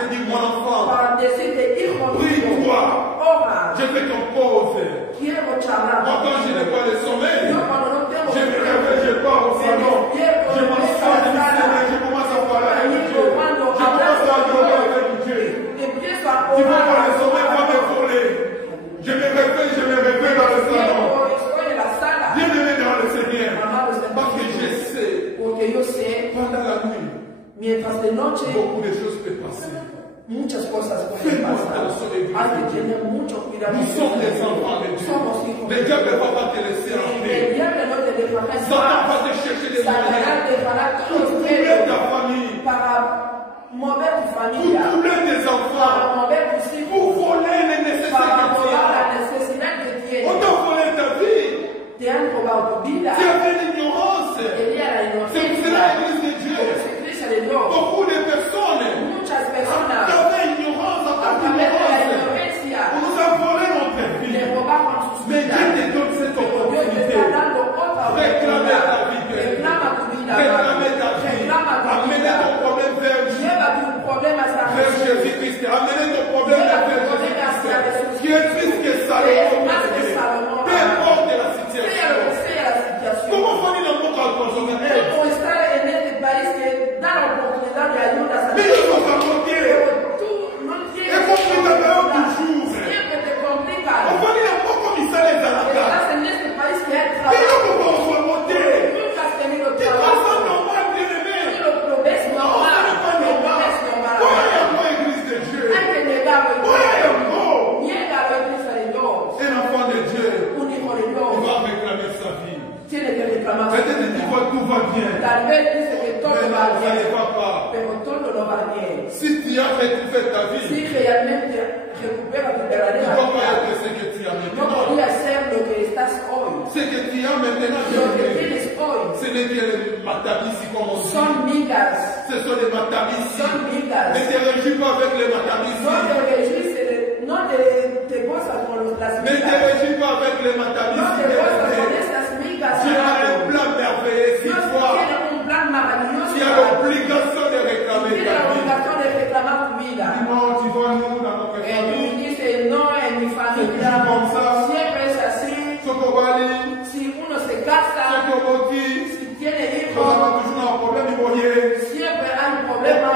te dire, mon enfant, para decirte, hijo mío, prie-toi. ora, Je fais ton pause. quiero charlar. Moi, quand je n'ai pas le sommeil, Yo cuando no tengo je me réveille, je pars au salon. Je m'assois du Seigneur, je commence à parler avec Dieu. Je commence à adorer avec Dieu. empiezo a Tu vois, quand orar. le sommeil va me voler, je me réveille dans le salon. Estoy en la sala. Bien-aimé dans le Seigneur. Parce que je sais, Porque yo sé, pendant la nuit, mientras de noche, beaucoup de choses peuvent passer. muchas cosas pueden pasar. Hay que tener mucho cuidado. Nous sommes des enfants de Dieu. Somos hijos. Le diable ne va pas te laisser en El paix. diablo no te dejará en Satan va paz. te chercher des Satanás moyens te dará pour todos los couler medios ta famille, para mover tu pour familia, couler tes para enfants, mover tus pour hijos, voler les nécessités para que tu robar as. la necesidad que On tienes. t'a volé ta vie. Te han robado tu vida. Tu avais l'ignorance. Tenía la C'est pour cela inocencia. l'église de Dieu. Es iglesia de Dios. Beaucoup de personnes Muchas personas, avaient ignorance, a avaient través de la ignorance. ignorancia, On nous a volé notre vie. le robaron sus Mais Dieu vidas. te donne cette Pero Dios te opportunité. está dando otra Réclame ta oportunidad. vie. Reclama tu vida. Réclame ta vie. Reclama tu Amenez vida. ton problème vers Dieu. Lleva tus problemas a Vers Jesús. Jésus-Christ. Amenez ton problème Lleva vers tus problemas a Jésus-Christ. Jesús. Qui est triste que Es Salomon. más que Salomón. Peu importe la Sea lo situation. que sea la situación. Comment venir dans mon cas quand on est? Como estar en este país que da la oportunidad de ayudas a Mais il faut s'accommoder. Pero tú no tienes Es complicado oportunidad. toujours. Siempre te complica. On va venir dans mon commissaire les Alakas. Estás en este país que hay Mais trabajo. il faut qu'on soit monté. Nunca has tenido Tu vois trabajo. ça normal, bien-aimé. Lo ves Non, normal. ce n'est pas Lo normal. ves normal. Pourquoi il y a pas église de Dieu? Hay que negarlo. Pourquoi il y a pas? Niega la iglesia de Dios. Un enfant de Dieu, Un hijo de il Dios va réclamer sa vie. tiene que reclamar su Peut-être vida. tu vois tout va bien. Tal vez dice que todo Mais va non, ça ne bien, va pas. pero todo no va bien. Si tu as retrouvé ta vie, Si realmente recupera tu tu verdadera ne dois pas vida, être ce que tu as no maintenant. podría ser lo que estás hoy. Ce que tu as maintenant, Lo que bien-aimé, tienes hoy ce n'est que les matabissi, comme on dit. son migas, Ce sont des matabissi. son migas. Ne te réjouis pas avec les matabissi. No te rejuices, no te gozas con las Ne te migas. réjouis pas avec les No matabissi. te gozas con bien-aimé. estas migas. Tu as un plan merveilleux sur Dios toi. tiene un plan maravilloso. Tu as l'obligation de réclamer Tiene ta la vie. obligación de reclamar tu vida. Non, tu vois, nous, dans notre Tú famille, dices, no, en mi familia siempre es así. Sokobali, Si uno se casa, Sokoboti, si tiene nous hijos, avons toujours un problème immobilier. siempre hay un problema.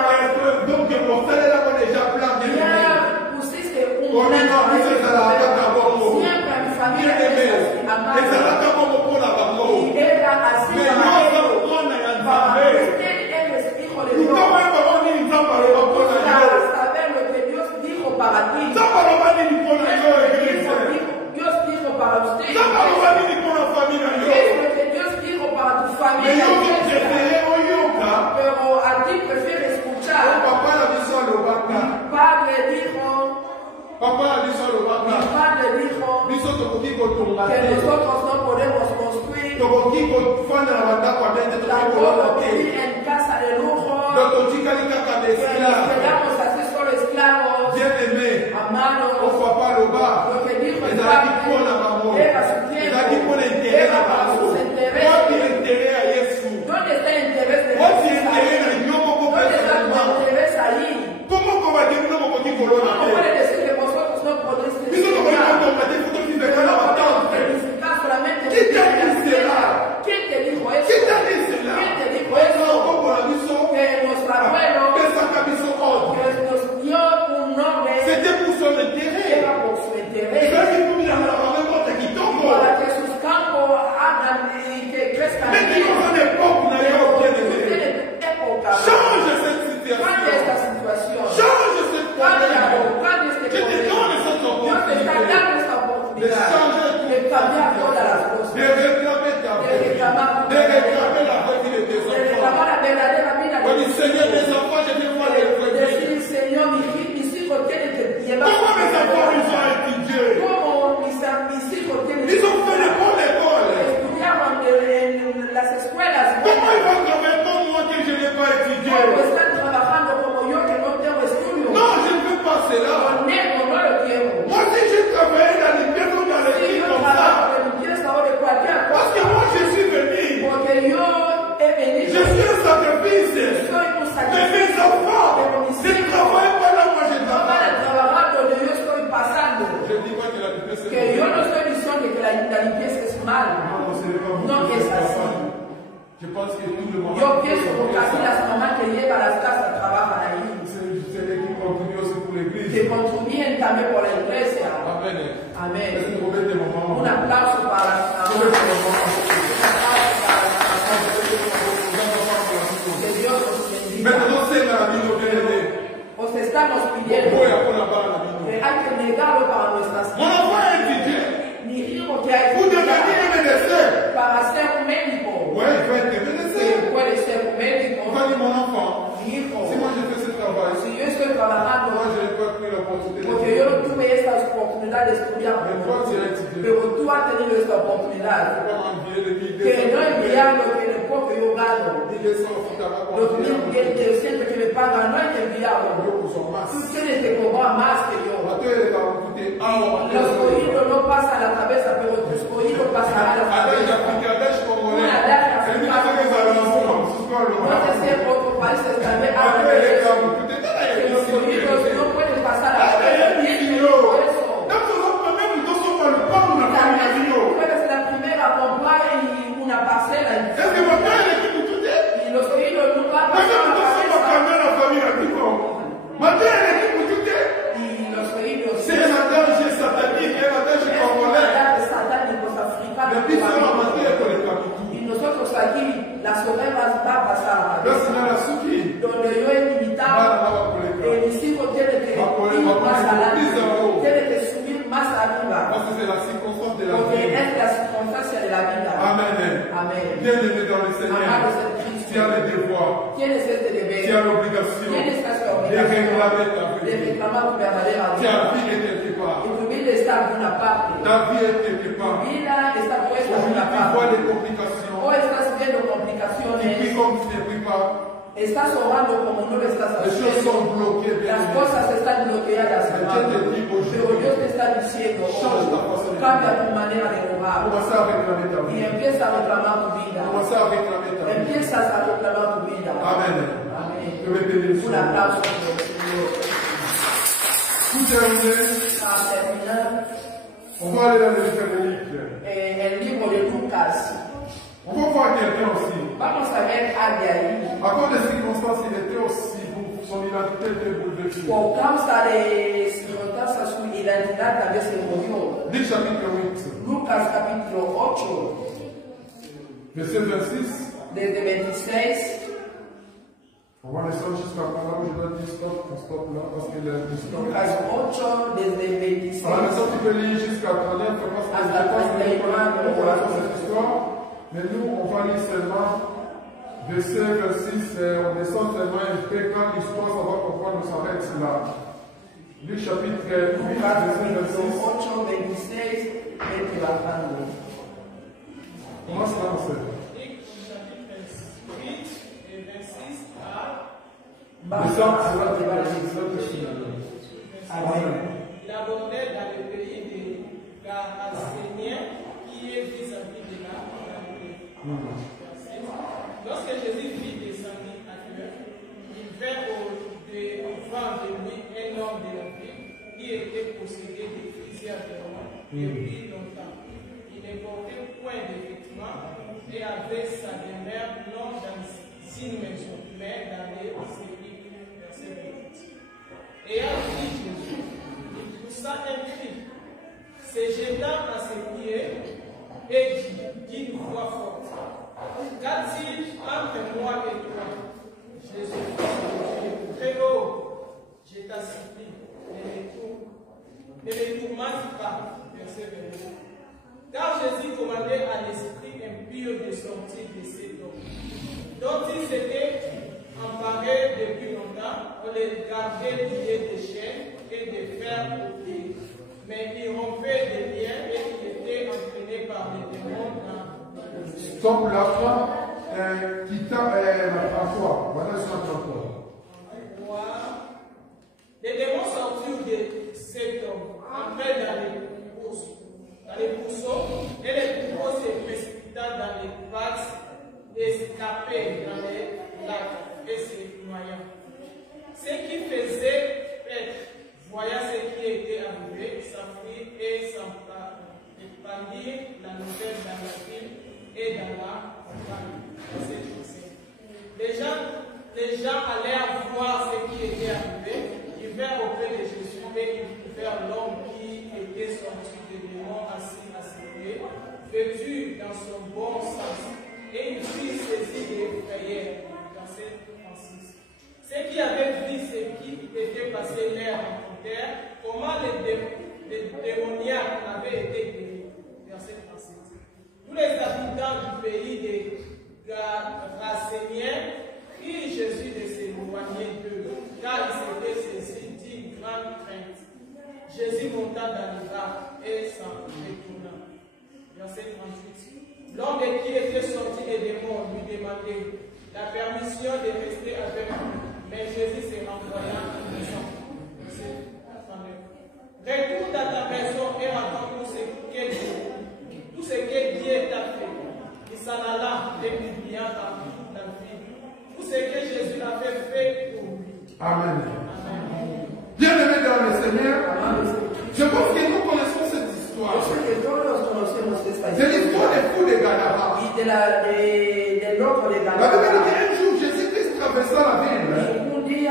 Donc, on fait là déjà plein de Ya pusiste un Oh, plan non, para eso ese es a la problema. gata bombo. Siempre en mi familia Bien-aimé, es así, et amado. ça n'a qu'à mon pour la bango. Y era así Mais para nous, ellos. on a un Para fameux. usted eres hijo de Nous Dios. avons un baron, nous avons un baron pour la Para gueule. saber lo que Dios dijo para ti. Nous avons un baron pour la Es gueule, lo que église. Dios dijo para usted. Nous avons un baron pour la famille, la Es gueule. lo que Dios dijo para tu Mais familia. nous, on préfère au yoga. Pero a ti prefieres escuchar. Papa la vision le baka. Padre dijo, Papa la vision le mi baka. padre dijo Biso tokoki kotonga que te. nosotros no podemos construir, Tokoki kofanda na bandako ya ndenge tokoki tampoco kolala te. vivir en casa de lujo, Donc totikali kaka que nos esclave. quedamos así solo esclavos, Bien-aimé, amados. ofa pa loba. Lo que dijo el Ezalaki padre mpona bango. era su tiempo, Ezalaki mpona intere era na para bango. sus intereses. Wapi intere ya Yesu? ¿Dónde está el interés de Wapi Jesús intere ahí? na yo moko ¿Dónde está tu personnellement? interés ahí? Comment kobaki bino mokoki kolona ¿Cómo te? puede decir que vosotros no podéis Biso tokoki felicitar? kotonga te futo kizeka Pero na no podemos batante. felicitar solamente ¿Quién te porque ha dicho era. cela? ¿Quién te dijo eso? Qui t'a dit cela? ¿Quién te dijo Oza eso? okombola biso. Que nuestro abuelo, Pesaka biso ordre. que también por la iglesia. Amén. Amén. Un Un aplauso para la que Dios nos bendiga. Os estamos pidiendo que hay que negarlo para nuestras vidas. Ni hijo que hay para ser un médico. Puede ser un médico. Mi hijo. Si yo estoy trabajando, porque yo no tuve esta oportunidad de estudiar, pero tú has tenido esta oportunidad. Que no enviarlo, que el poco yo gano, los 1.200 que me pagan, no hay que enviarlo. Tú tienes que cobrar más que yo. Los oídos no pasan a la cabeza, pero tus oídos pasarán a la cabeza. Una larga no sé si en otros países también hablan de eso. Que los oídos no pueden pasar a la cabeza. Por eso. También tú eres la primera a comprar una parcela. Y los oídos no van a pasar a la cabeza. Y los oídos. C'est un danger satanique, un danger congolais. Y nosotros aquí, las ovejas va a pasar. Donde yo he limitado, mis hijos tienen que ir más adelante, tienen que subir más arriba. Porque es la circunstancia de la vida. Amén. Amén. Bien-aimé dans le Seigneur, tu as le devoir, tienes este deber, tu as l'obligation tienes esta de obligación réclamer ta de vie. reclamar tu verdadera Ta vida. vie est quelque part. Y tu vida está en una parte. Ta vie est quelque part. Tu vida está puesta en Aujourd'hui, una tu vois parte. les complications. Hoy estás viendo Tu pries complicaciones. comme tu ne pries pas. Estás orando como no lo estás Les choses haciendo. sont bloquées. Las cosas están bloqueadas, hermano. Pero Dios te está diciendo, cambia tu manera de orar. Commencez à réclamer ta Y vie. empieza a reclamar tu vida. Commencez à réclamer ta vie. Empiezas a reclamar tu vida. Amen. Amén. Je vais bénir le Un Seigneur. aplauso por el Señor. Tout terminé. Para terminar, On va aller dans le livre de Luc. el libro de Lucas. On va voir quelqu'un aussi. Vamos a ver a de ahí. À cause des circonstances, il était aussi, son identité était bouleversée. Por causa de circunstancias, su identidad tal vez se murió. Luc chapitre 8, Lucas capítulo 8, verset 26. desde 26. On va descendre jusqu'à là où je dois dire stop, stop là, parce qu'il y a une histoire. Lucas 8, desde 26. À la maison, tu peux lire jusqu'à 39, parce que Hasta 39, on va cette histoire. Mais nous, on va lire seulement verset 26, on descend seulement un peu quand l'histoire, ça va pourquoi nous s'arrête là. Luc chapitre 8, Lucas verset capítulo 26. 8, 26, vete bajando. Comment ça va, c'est? Luc chapitre 8 et 26 à Descends, c'est là que Amen. il abordait dans le pays des Garaséniens qui est vis-à-vis de la Galilée. Lorsque Jésus vit descendre à terre, il vint au-devant de lui un homme de la ville qui était possédé de plusieurs démons depuis longtemps. Il ne portait point de vêtements et avait sa demeure non dans une maison, mais dans les sépulcres. Verset 28. Ayant vu Jésus, il poussa un cri, se jeta à ses pieds et dit d'une voix forte, qu'a-t-il entre moi et toi, Jésus, très haut, je t'en supplie, ne me tourmente pas. Verset 22. Car Jésus commandait à l'esprit impur de sortir de cet homme, dont il s'était emparé depuis longtemps, on les gardait liés de chaînes et de fer aux pieds. Mais il rompait des liens et il était entraîné par les démons dans le Stop la fin, quitta la foi. Voilà ce qu'on les démons sortirent de cet homme, entrèrent dans les pousseaux, et les troupeaux se précipita dans les vagues, escapés dans les lacs et se noya. Ceux qui faisaient peur, voyant ce qui était arrivé, s'enfuirent et s'épandirent la nouvelle dans la ville et dans la campagne. Les gens allèrent vers l'homme qui était sorti des démons assis à ses pieds, vêtu dans son bon sens, et une fille saisie d'effrayèrent. Verset 36. Ceux qui avaient vu ce qui était passé l'air rencontrèrent comment les démoniaques avaient été guéris. Verset 37. Tous les habitants du pays des Garaséniens prient Jésus de s'éloigner d'eux, car ils s'étaient saisis d'une grande crainte. Jésus monta dans le bar et s'en retourna. Verset 38. L'homme qui était sorti des démons lui demandait la permission de rester avec lui, mais Jésus se renvoya en disant, verset 39. Retourne à ta maison et raconte tout ce que Dieu t'a fait. Il s'en alla et publia par toute la vie tout ce que Jésus avait fait pour lui. Amen. Bien-aimés dans le Seigneur, je pense que nous connaissons cette histoire. C'est l'histoire des fous de Gadara. La Bible dit qu'un jour Jésus-Christ traversa la ville. Il a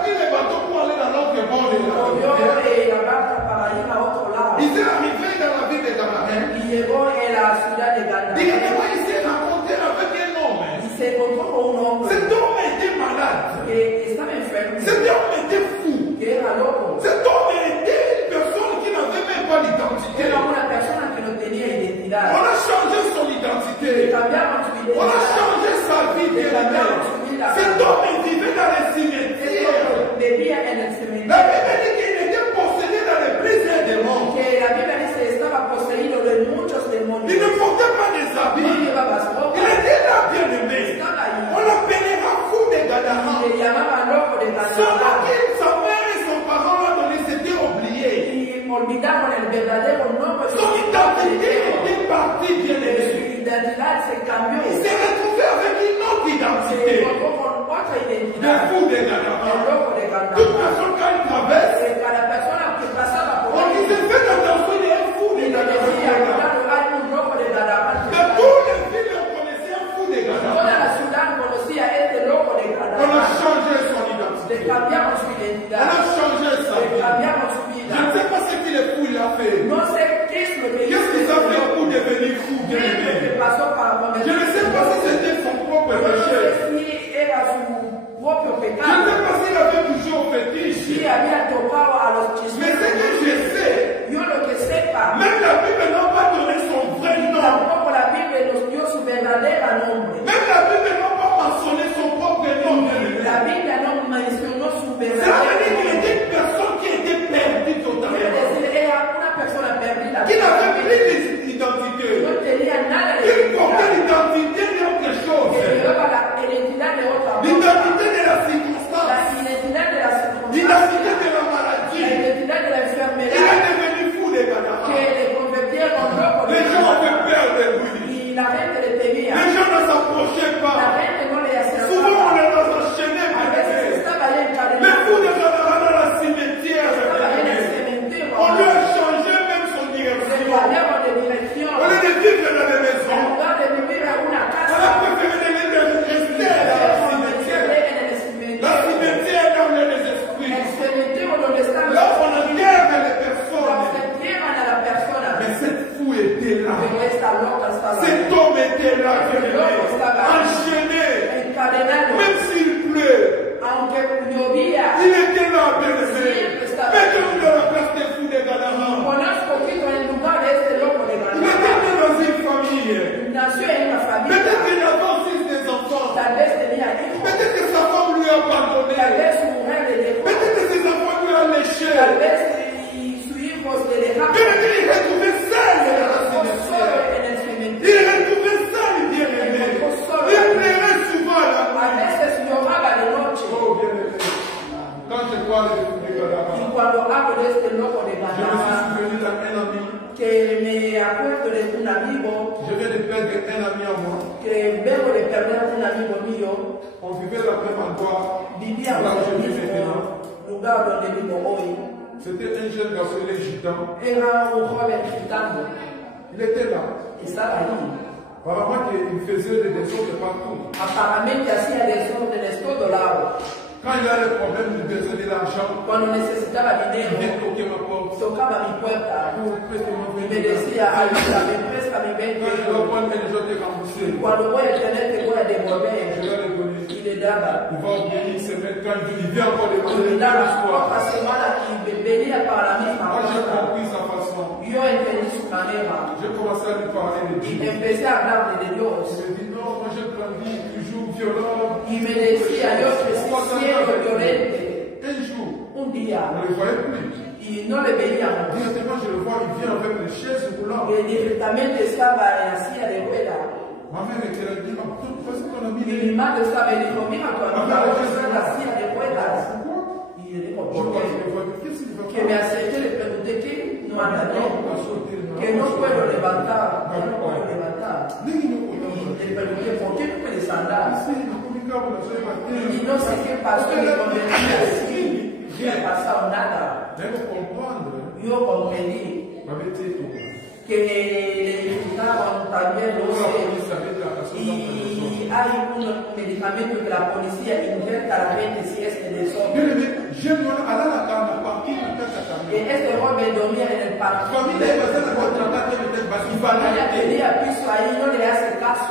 pris les bateaux pour aller dans l'autre bord de la ville. Il s'est arrivé dans la ville de Gadara. Il s'est rencontré avec un homme. Cet homme était malade. Cet homme était fou. Cet homme était une personne qui n'avait même pas d'identité. On a changé son identité. On a changé sa vie. Cet homme vivait dans les cimetières. La Bible dit qu'il était possédé dans les prisons des morts. Il ne portait pas des habits. Il était là bien aimé. On l'appellera fou de Gadara. Sa mère et son parent l'ont donné, c'était oublié. Son identité était partie bien aimé. Il s'est retrouvé avec une autre identité. Le fou de Gadara. Toute personne quand il traverse, on disait faites attention, il est un fou de Gadara. Mais tous les villes ont connaissé un fou de Gadara. On a changé son identité. On a changé sa vie. Je ne sais pas ce que le fou il a fait. Qu'est-ce qu'il a fait pour devenir fou, bien aimé? Je ne sais pas si c'était son propre péché. Je ne sais pas s'il avait touché au fétiche. Mais ce que je sais, même la Bible n'a pas donné son vrai nom. Même la Bible n'a pas mentionné son propre nom. C'est qu'il était une personne qui était perdue totalement. Qui n'avait plus d'identité. Qui portait l'identité d'autre chose. L'identité de la circonstance. L'identité de la maladie. Il est devenu fou des Gadara. Les gens avaient peur de lui. Les gens ne s'approchaient pas. Souvent on les enchaînait. Les fous de Gadara dans la cimetière. On lui a changé même son direction. Au lieu de vivre dans les maisons, on a préféré rester dans la cimetière. La cimetière dans les esprits. Là on enterre les personnes. Mais cette fou était là. Cet homme était là. Enchaîné. Même s'il pleut. Il était là, bien aimé. Mettez-vous dans la place des fous de Gadara. Il était dans une famille. Peut-être qu'il avait aussi des enfants. Peut-être que sa femme lui a pardonné. Peut-être que ses enfants lui ont léché. Peut-être qu'il est retrouvé seul dans la cimetière. Il est retrouvé seul, bien aimé. Il plairait souvent à la nuit. Oh, bien aimé. Quand je parle de fou de Gadara, je me suis souvenu d'un ami. Je viens de perdre un ami à moi. On vivait dans le même endroit. Là où je vis maintenant. C'était un jeune garçon, il est gitan. Il était là. Apparemment qu'il faisait des descentes de partout. Quand il a le problème de besoin de l'argent, cuando necesitaba dinero, il vient toquer ma porte. tocaba mi puerta y me decía, ayúdame, préstame 20 Quand je dois euros. prendre les gens, te rembourser. Cuando voy a tener que voy a Je devolver, vais le donner. y le daba. Il va obéir, se mettre quand il vient encore demander Y de la l'espoir. otra semana y venía para la misma Moi, j'ai cosa. compris sa façon. Yo entendí su manera J'ai commencé à lui parler de y Dieu. empecé a hablarle de Dios. Il me dit non, moi j'ai grandi toujours violent. Y me decía, yo crecí siendo violente. Un jour, Un día, on ne le voyait plus. y no le veíamos. Directement, je le vois, il vient avec les chaises roulantes. Y directamente estaba en la silla de ruedas. Ma mère était là, elle dit, ah, pourquoi c'est ton ami? Y mi madre estaba y dijo, mira, tu amiga hoy está en la silla de ruedas. Y yo digo, Je ¿por vois, qué? je le vois, qu'est-ce qu'il va Que me faire? acerqué, le pregunté que no anda bien, que no puedo levantar, que no puedo levantar. Y le pregunté, ¿por qué no puedes andar? Y no sé qué pasó, y comprendí así, no ha pasado nada. Yo comprendí que le injutaron también los y hay un medicamento que la policía inyecta a la gente si es que desorden. Que este joven dormía en el parque. Ella tenía piso ahí, no le hace caso.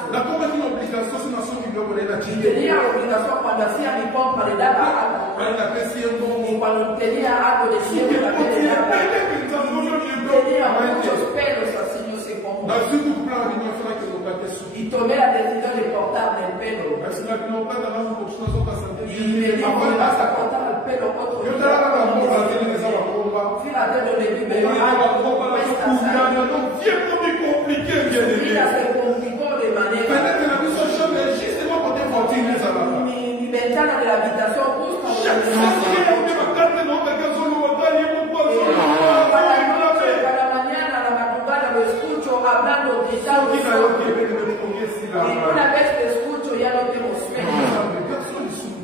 Tenía obligación cuando hacía mi pompa le daba agua. Y cuando tenía algo de siempre también le daba. Tenía muchos pelos así, no sé cómo. Y tomé la decisión de cortarme el pelo. Y me dijo, me vas a cortar el pelo otro día. Fíjate donde vive, algo cuesta salir. Mira, se complicó de manera. Mi ventana de la habitación justo cada mañana, a la madrugada lo escucho hablando, gritando. Y una vez que escucho ya no tengo sueño.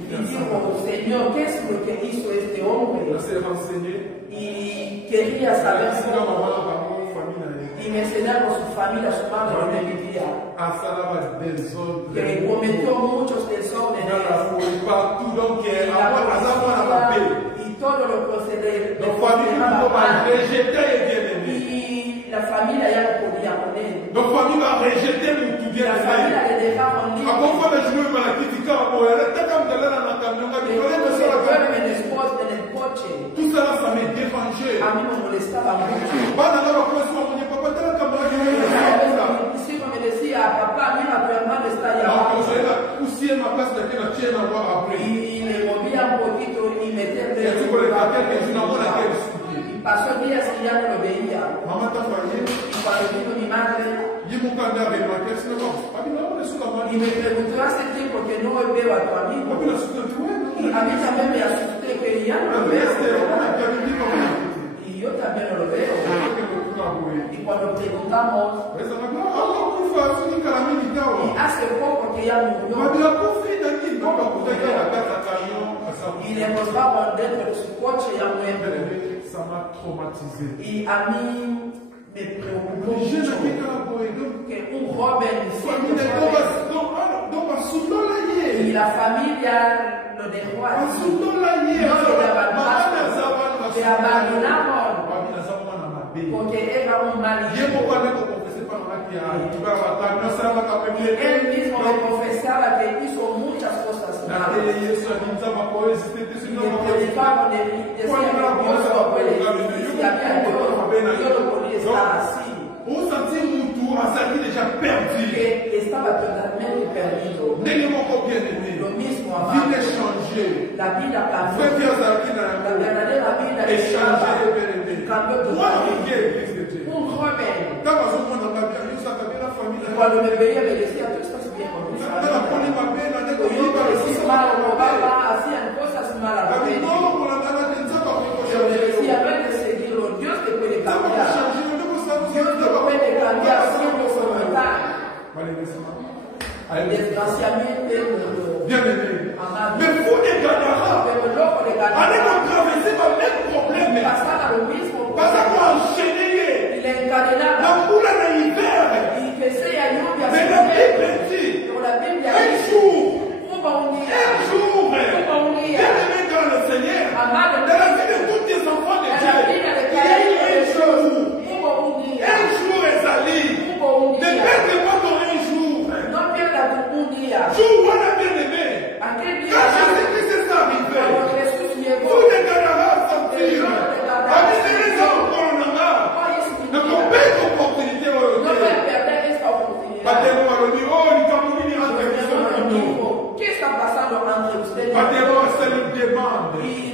Y digo, Señor, ¿qué es lo que hizo este hombre? Y quería saber cómo. Y me enseñaron su familia, su madre donde vivía. Que cometió muchos desórdenes. Y todo lo procede. Y la familia ya no podía con él. La familia le dejaron libre. Se duerme en el coche. A mí me molestaba mucho. Si me decía, papá, mira, tu hermano está allá abajo. Y le movía un poquito y meterle. Y pasó días y ya no lo veía. Y cuando vino mi madre, y me preguntó hace tiempo que no veo a tu amigo. Y a mí también me asusté que ya no lo veo. Y yo también no lo veo. Y cuando preguntamos, y hace poco que ya murió. Y le mostraban dentro de su coche ya muerto. Y a mí me preocupó mucho que un joven y la familia lo dejó así. No le abandonaron porque era un mal hijo. Él mismo me confesaba que hizo muchas cosas malas. Y le predicaba, decía que Dios no puede, si había Dios, yo no podía estar así. Que estaba totalmente perdido. Lo mismo amado. La vida cambió. La verdadera vida cambió totalmente. Un joven. Cuando me veía me decía, tú estás bien con tu familia. Yo parecía mal, robaba, hacían cosas malas. Yo le decía, no hay que seguirlo, Dios te puede cambiar. Dios te puede cambiar siendo su voluntad. Desgraciadamente, Mais vous les Gadara, allez donc traverser le même problème. pasaba lo mismo. Parce qu'on enchaîné. Y le encadenaba. La boule en hiver. Y que sea lluvia. Mais la Bible dit, Pero la Biblia un dice, jour, hubo un día, un jour, hubo un día,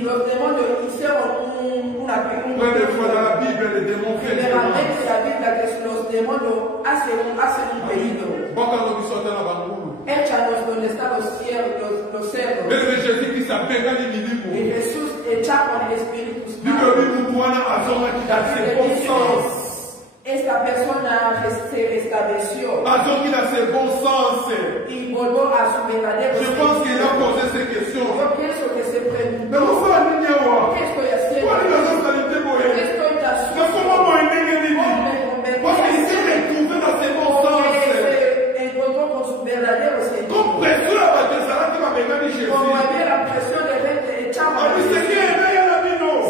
Los demonios hicieron una pregunta. La Bible, les démons font Primeramente la Biblia que los demonios hacen un pedido. Échanos donde están los cerdos. Y Jesús echa con el Espíritu Santo. Esta persona se restableció. Y volvió a su verdadero Je pense qu'il a posé ces questions. Yo pienso que se preguntó. Mais vous savez, ¿Qué estoy haciendo? parce qu'il s'est retrouvé dans ses bons sens. Encontró con su verdadero sentido. Comme pression à Bethesda qui m'a regardé Jésus. Como había la presión de gente echando.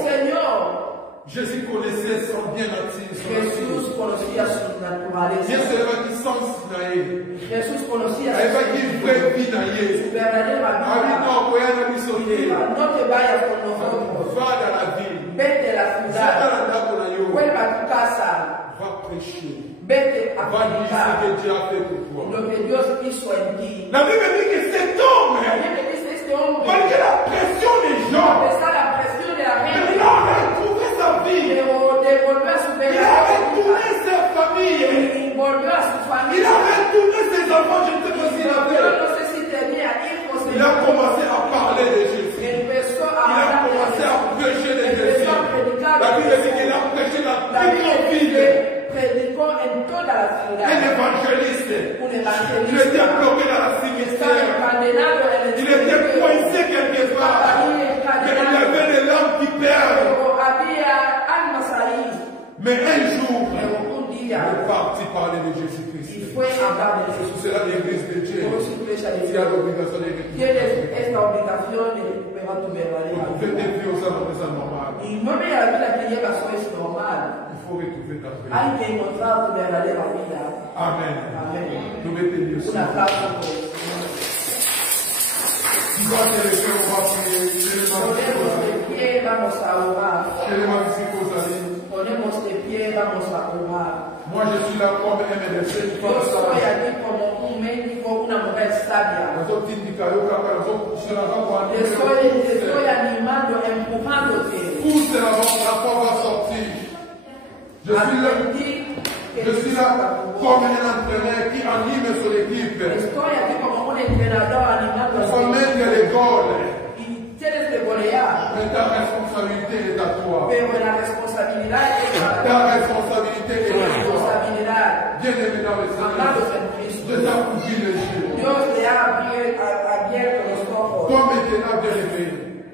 Señor. Jésus connaissait son bien nature. Jesús conocía su naturaleza. Jesús conocía su verdadera vida. No te vayas con nosotros. Vete a la ciudad. Vuelva a tu casa. Vete a predicar lo que Dios hizo en ti. La Bible dit que cet homme, malgré la pression des gens, a pesar de la presión de la gente, il a retrouvé sa vie. volvió a su Il a retourné sa famille. volvió a su Il familia. a retourné ses enfants. Je ne sais pas s'il Yo avait. no sé si tenía hijos. Il a commencé à parler de Jésus. Empezó Il a commencé à prêcher de Jésus. La Bible dit qu'il a prêché la plus grande ville. Predicó en toda la ciudad. Un évangéliste. Un Il evangelista. était bloqué dans la Estaba cimetière. encadenado en el Il était coincé quelque part. Mais il y avait des larmes qui perdent. Pero había almas ahí. Mais un jour, Pero un il día est parti parler de y Jésus-Christ. fue a hablar de Jesús. C'est là l'église de Dieu. Por su iglesia de Il y a Dios. l'obligation de récupérer. Tienes esta obligación de recuperar tu verdadera Vous faites vida. des vies aux hommes, c'est normal. Y no me la vida que llevas hoy es normal. Il faut retrouver ta paix. Hay que encontrar tu verdadera vida. Amen. Amén. Nous mettons Dieu Un aplauso por el Señor. Tu vas te lever, on va prier. Ponemos de pie, vamos a orar. Ponemos de pie, vamos a orar. Moi, je suis là comme un médecin qui Yo pense soy aquí como un médico, una mujer sabia. Te estoy animando, empujándote. Pousse la porte va sortir. Je suis là comme un entraîneur qui anime son équipe. Estoy aquí como un entrenador animando a On su va mettre les goals. y tienes que golear. Mais ta responsabilité est à toi. Pero la responsabilidad es para Ta responsabilité est à toi. responsabilidad. Bien aimé dans le Seigneur. Amados en Cristo. Je t'ai ouvert les yeux. Dios te ha abierto los ojos. Toi maintenant, bien aimé,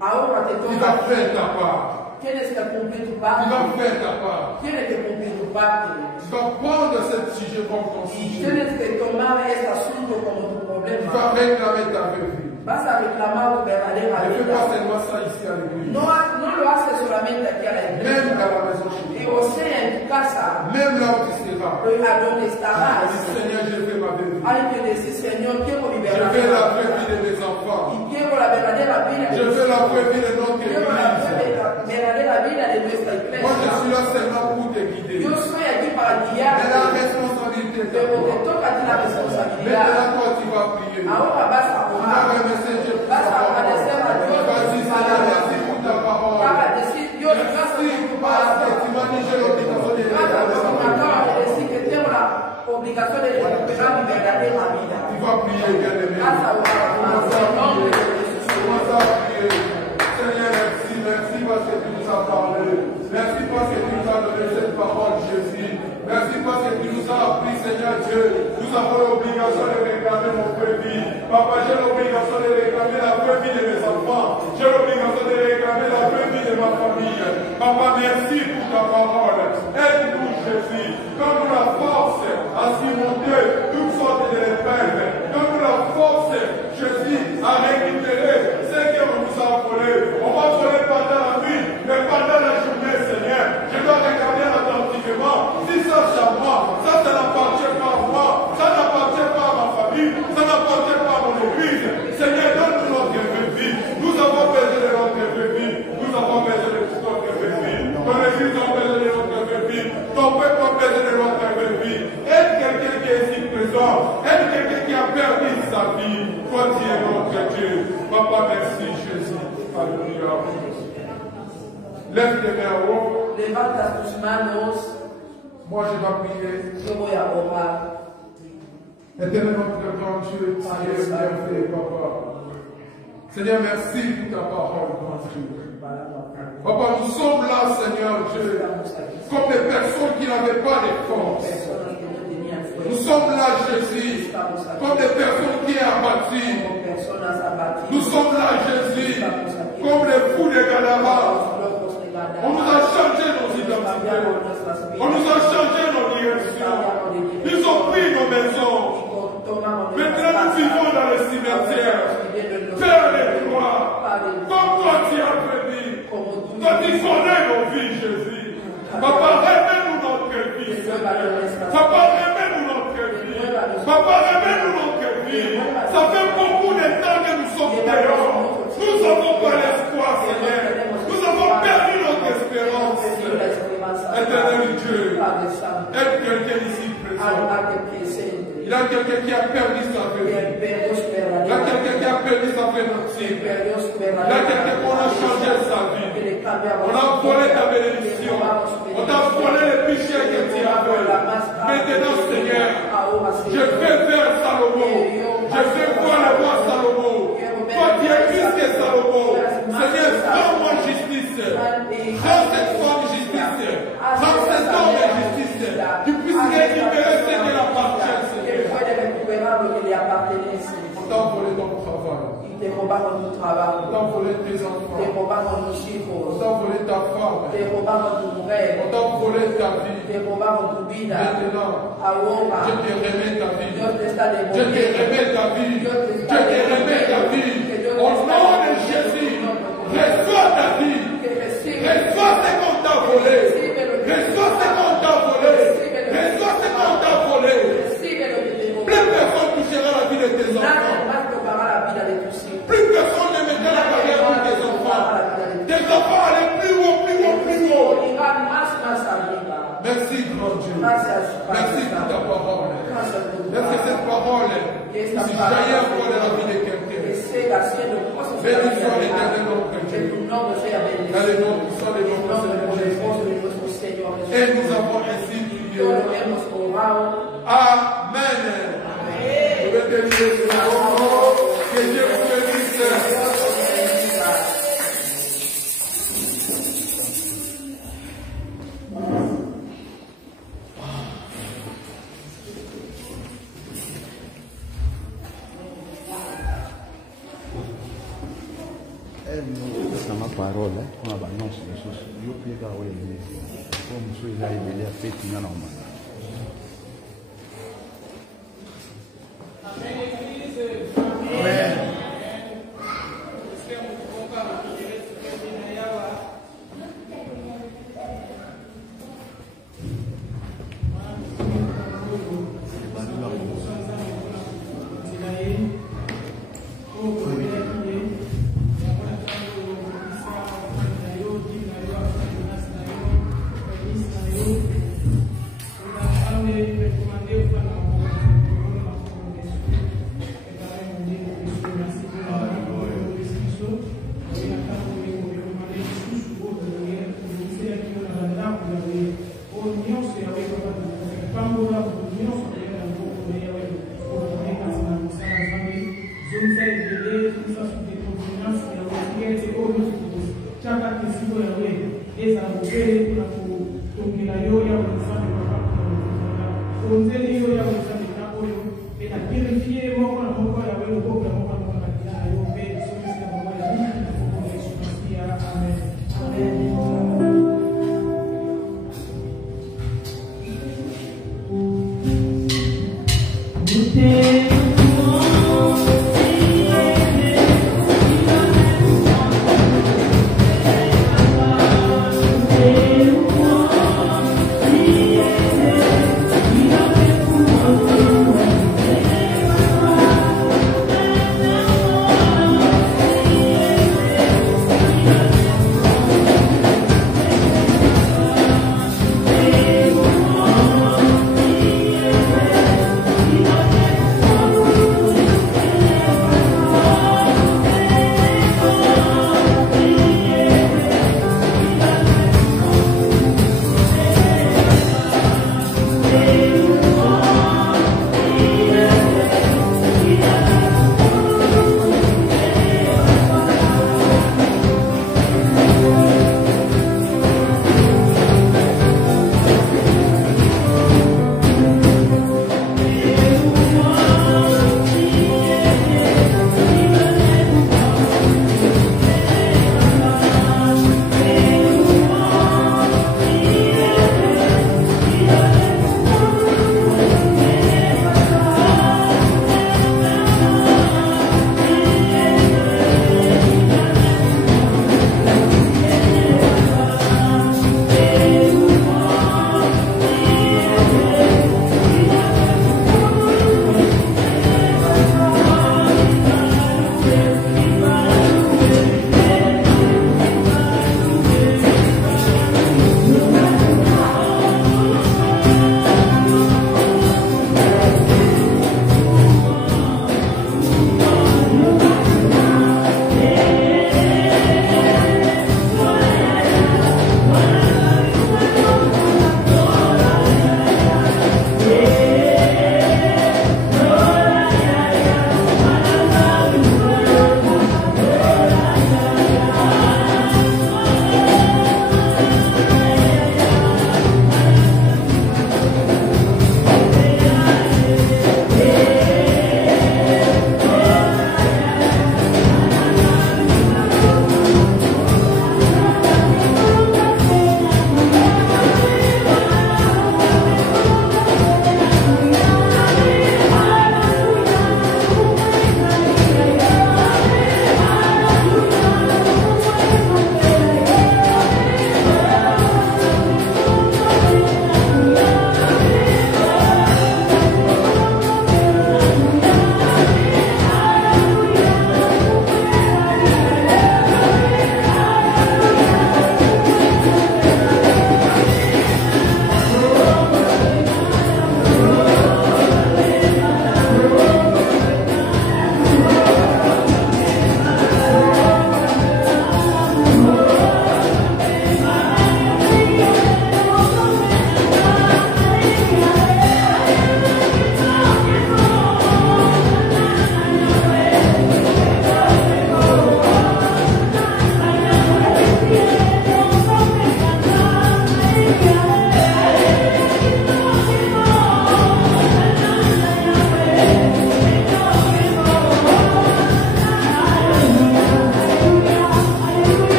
Ahora te tu toca. vas faire ta part. Tienes que cumplir tu Tu parte. vas faire ta part. Tienes que cumplir tu parte. Tu vas prendre ce sujet comme ton Y sujet. tienes que tomar este asunto como tu Tu problema. vas réclamer ta vie. Vas a reclamar tu verdadera Ne fais vida. pas seulement ça ici à l'église. No lo haces solamente aquí a la Même iglesia. à la maison chez Y toi. o sea en tu casa, Même là où tu seras. a donde estarás. Dis, Seigneur, je fais ma vie. Hay que decir, Señor, quiero mi Je fais la verdadera vraie vida. vie de mes enfants. Y quiero la verdadera vida de Je fais la vraie vie de notre quiero la église. verdadera vida de nuestra Moi, je suis iglesia. là seulement pour te guider. Yo soy aquí para Mais la guiarte, responsabilité est à pero te toi. toca a ti la responsabilidad. Maintenant, toi, tu vas prier. Ahora vas a Tu vas orar. remercier pour Vas ta a parole. agradecer a Dios por Vas-y, su Seigneur, palabra. merci pour ta parole. Vas a decir, Dios, gracias por Merci tu parce que palabra. tu m'as dit, j'ai l'obligation de Gracias porque me remercier. acabas de decir que tengo la obligación de recuperar mi verdadera vida. Tu vas prier, bien-aimé. Vas a orar, hermanos, en el nombre de Jesús. Commence à prier. Seigneur, merci, merci parce que tu nous as parlé. Merci parce que tu nous as donné cette parole, Jésus. Merci parce que tu nous as appris, Seigneur Dieu. Nous avons l'obligation de réclamer mon vraie vie. Papa, j'ai l'obligation de réclamer la vraie vie de mes enfants. J'ai l'obligation de réclamer la vraie vie de ma famille. Papa, merci pour ta parole. Aide-nous, Jésus. Donne-nous la force à surmonter toutes sortes d'épreuves. Donne-nous la force, Jésus, à récupérer ce qu'on nous a volé. On va voler pendant la nuit, mais pendant la journée, Seigneur, je dois regarder attentivement. Si ça, c'est à moi, ça n'appartient pas à moi, ça n'appartient pas à ma famille, ça n'appartient pas à mon église. Seigneur, donne-nous notre vraie vie. Nous avons besoin de notre vraie vie. Nous avons besoin de notre vraie vie. Ton église a besoin de notre vraie vie. Ton peuple a besoin de notre vraie vie. Aide quelqu'un qui est ici présent. Aide quelqu'un qui a perdu sa vie. Toi, tu es notre Dieu. Papa, Lève tes mains en haut. Levanta tus manos. Moi, je vais prier. Yo voy a orar. Éternel notre grand Dieu, Seigneur, bienfait, Papa. Seigneur, merci pour ta parole, grand Dieu. Papa, nous sommes là, Seigneur Dieu, comme des personnes qui n'avaient pas de force. Nous sommes là, Jésus, comme des personnes qui sont abattues. Nous sommes là, Jésus, comme les fous de Gadara. On nous a changé nos identités. On nous a changé nos directions. Ils ont pris nos maisons. Maintenant, nous vivons dans les cimetières. Père de gloire, comme toi tu as prédit. Toi tu connais nos vies, Jésus. Papa, remets-nous notre vie. Papa, remets-nous notre vie. Papa, remets-nous notre vie. Ça fait beaucoup de temps que nous sommes dehors. Nous n'avons pas l'espoir, Seigneur. Nous avons perdu notre espérance. Éternel Dieu, aide quelqu'un ici présent. Il y a quelqu'un qui a perdu sa vie. Il y a quelqu'un qui a perdu sa féminité. Il y a quelqu'un qui a changé sa vie. On a volé ta bénédiction. On t'a volé les péchés que tu as fait. Maintenant, Seigneur, je vais vers Salomon. Je vais voir le roi Salomon. Toi qui es plus que Salomon. Seigneur, rends-moi justice. Rends cette femme justice. Rends cet homme justice. Tu puisses récupérer ce qui appartient, Seigneur. On t'a volé ton travail. Te robaron tu trabajo. On t'a volé tes enfants. Te robaron tus hijos. On t'a volé ta femme. Te robaron tu mujer. On t'a volé ta vie. Te robaron tu vida. Maintenant, ahora je te remets ta vie. Dios te está Je te devolviendo. remets ta vie. Je te remets ta vie. Au nom de Jésus, reçois ta vie. Reçois ce qu'on t'a volé. Reçois ce qu'on t'a volé. Reçois ce qu'on t'a volé. Plus personne touchera la vie de tes enfants. Plus personne ne mettra la barrière pour tes enfants. Tes enfants allaient plus haut, plus haut, plus haut. Merci, grand Dieu. Merci pour ta parole. Merci cette parole. Si jaillit encore de la vie de quelqu'un. Béni soit l'Éternel notre Dieu. Dans le nom puissant de notre Seigneur Jésus. Et nous avons ainsi prié. Amen. Je vais te dire que Dieu vous bénisse. C'est ma parole, on a annoncé les choses. Je prie qu'à vous aider. Comme je suis là, il y a fait une annonce. Amen. Oh,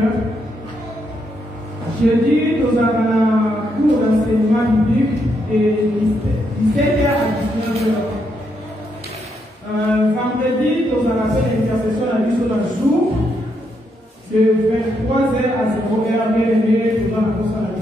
cœur. Jeudi, nous avons un cours d'enseignement biblique et 17h à 19h. Vendredi, nous avons fait l'intercession à l'issue d'un jour de 23h à 0h, bien aimé, nous avons la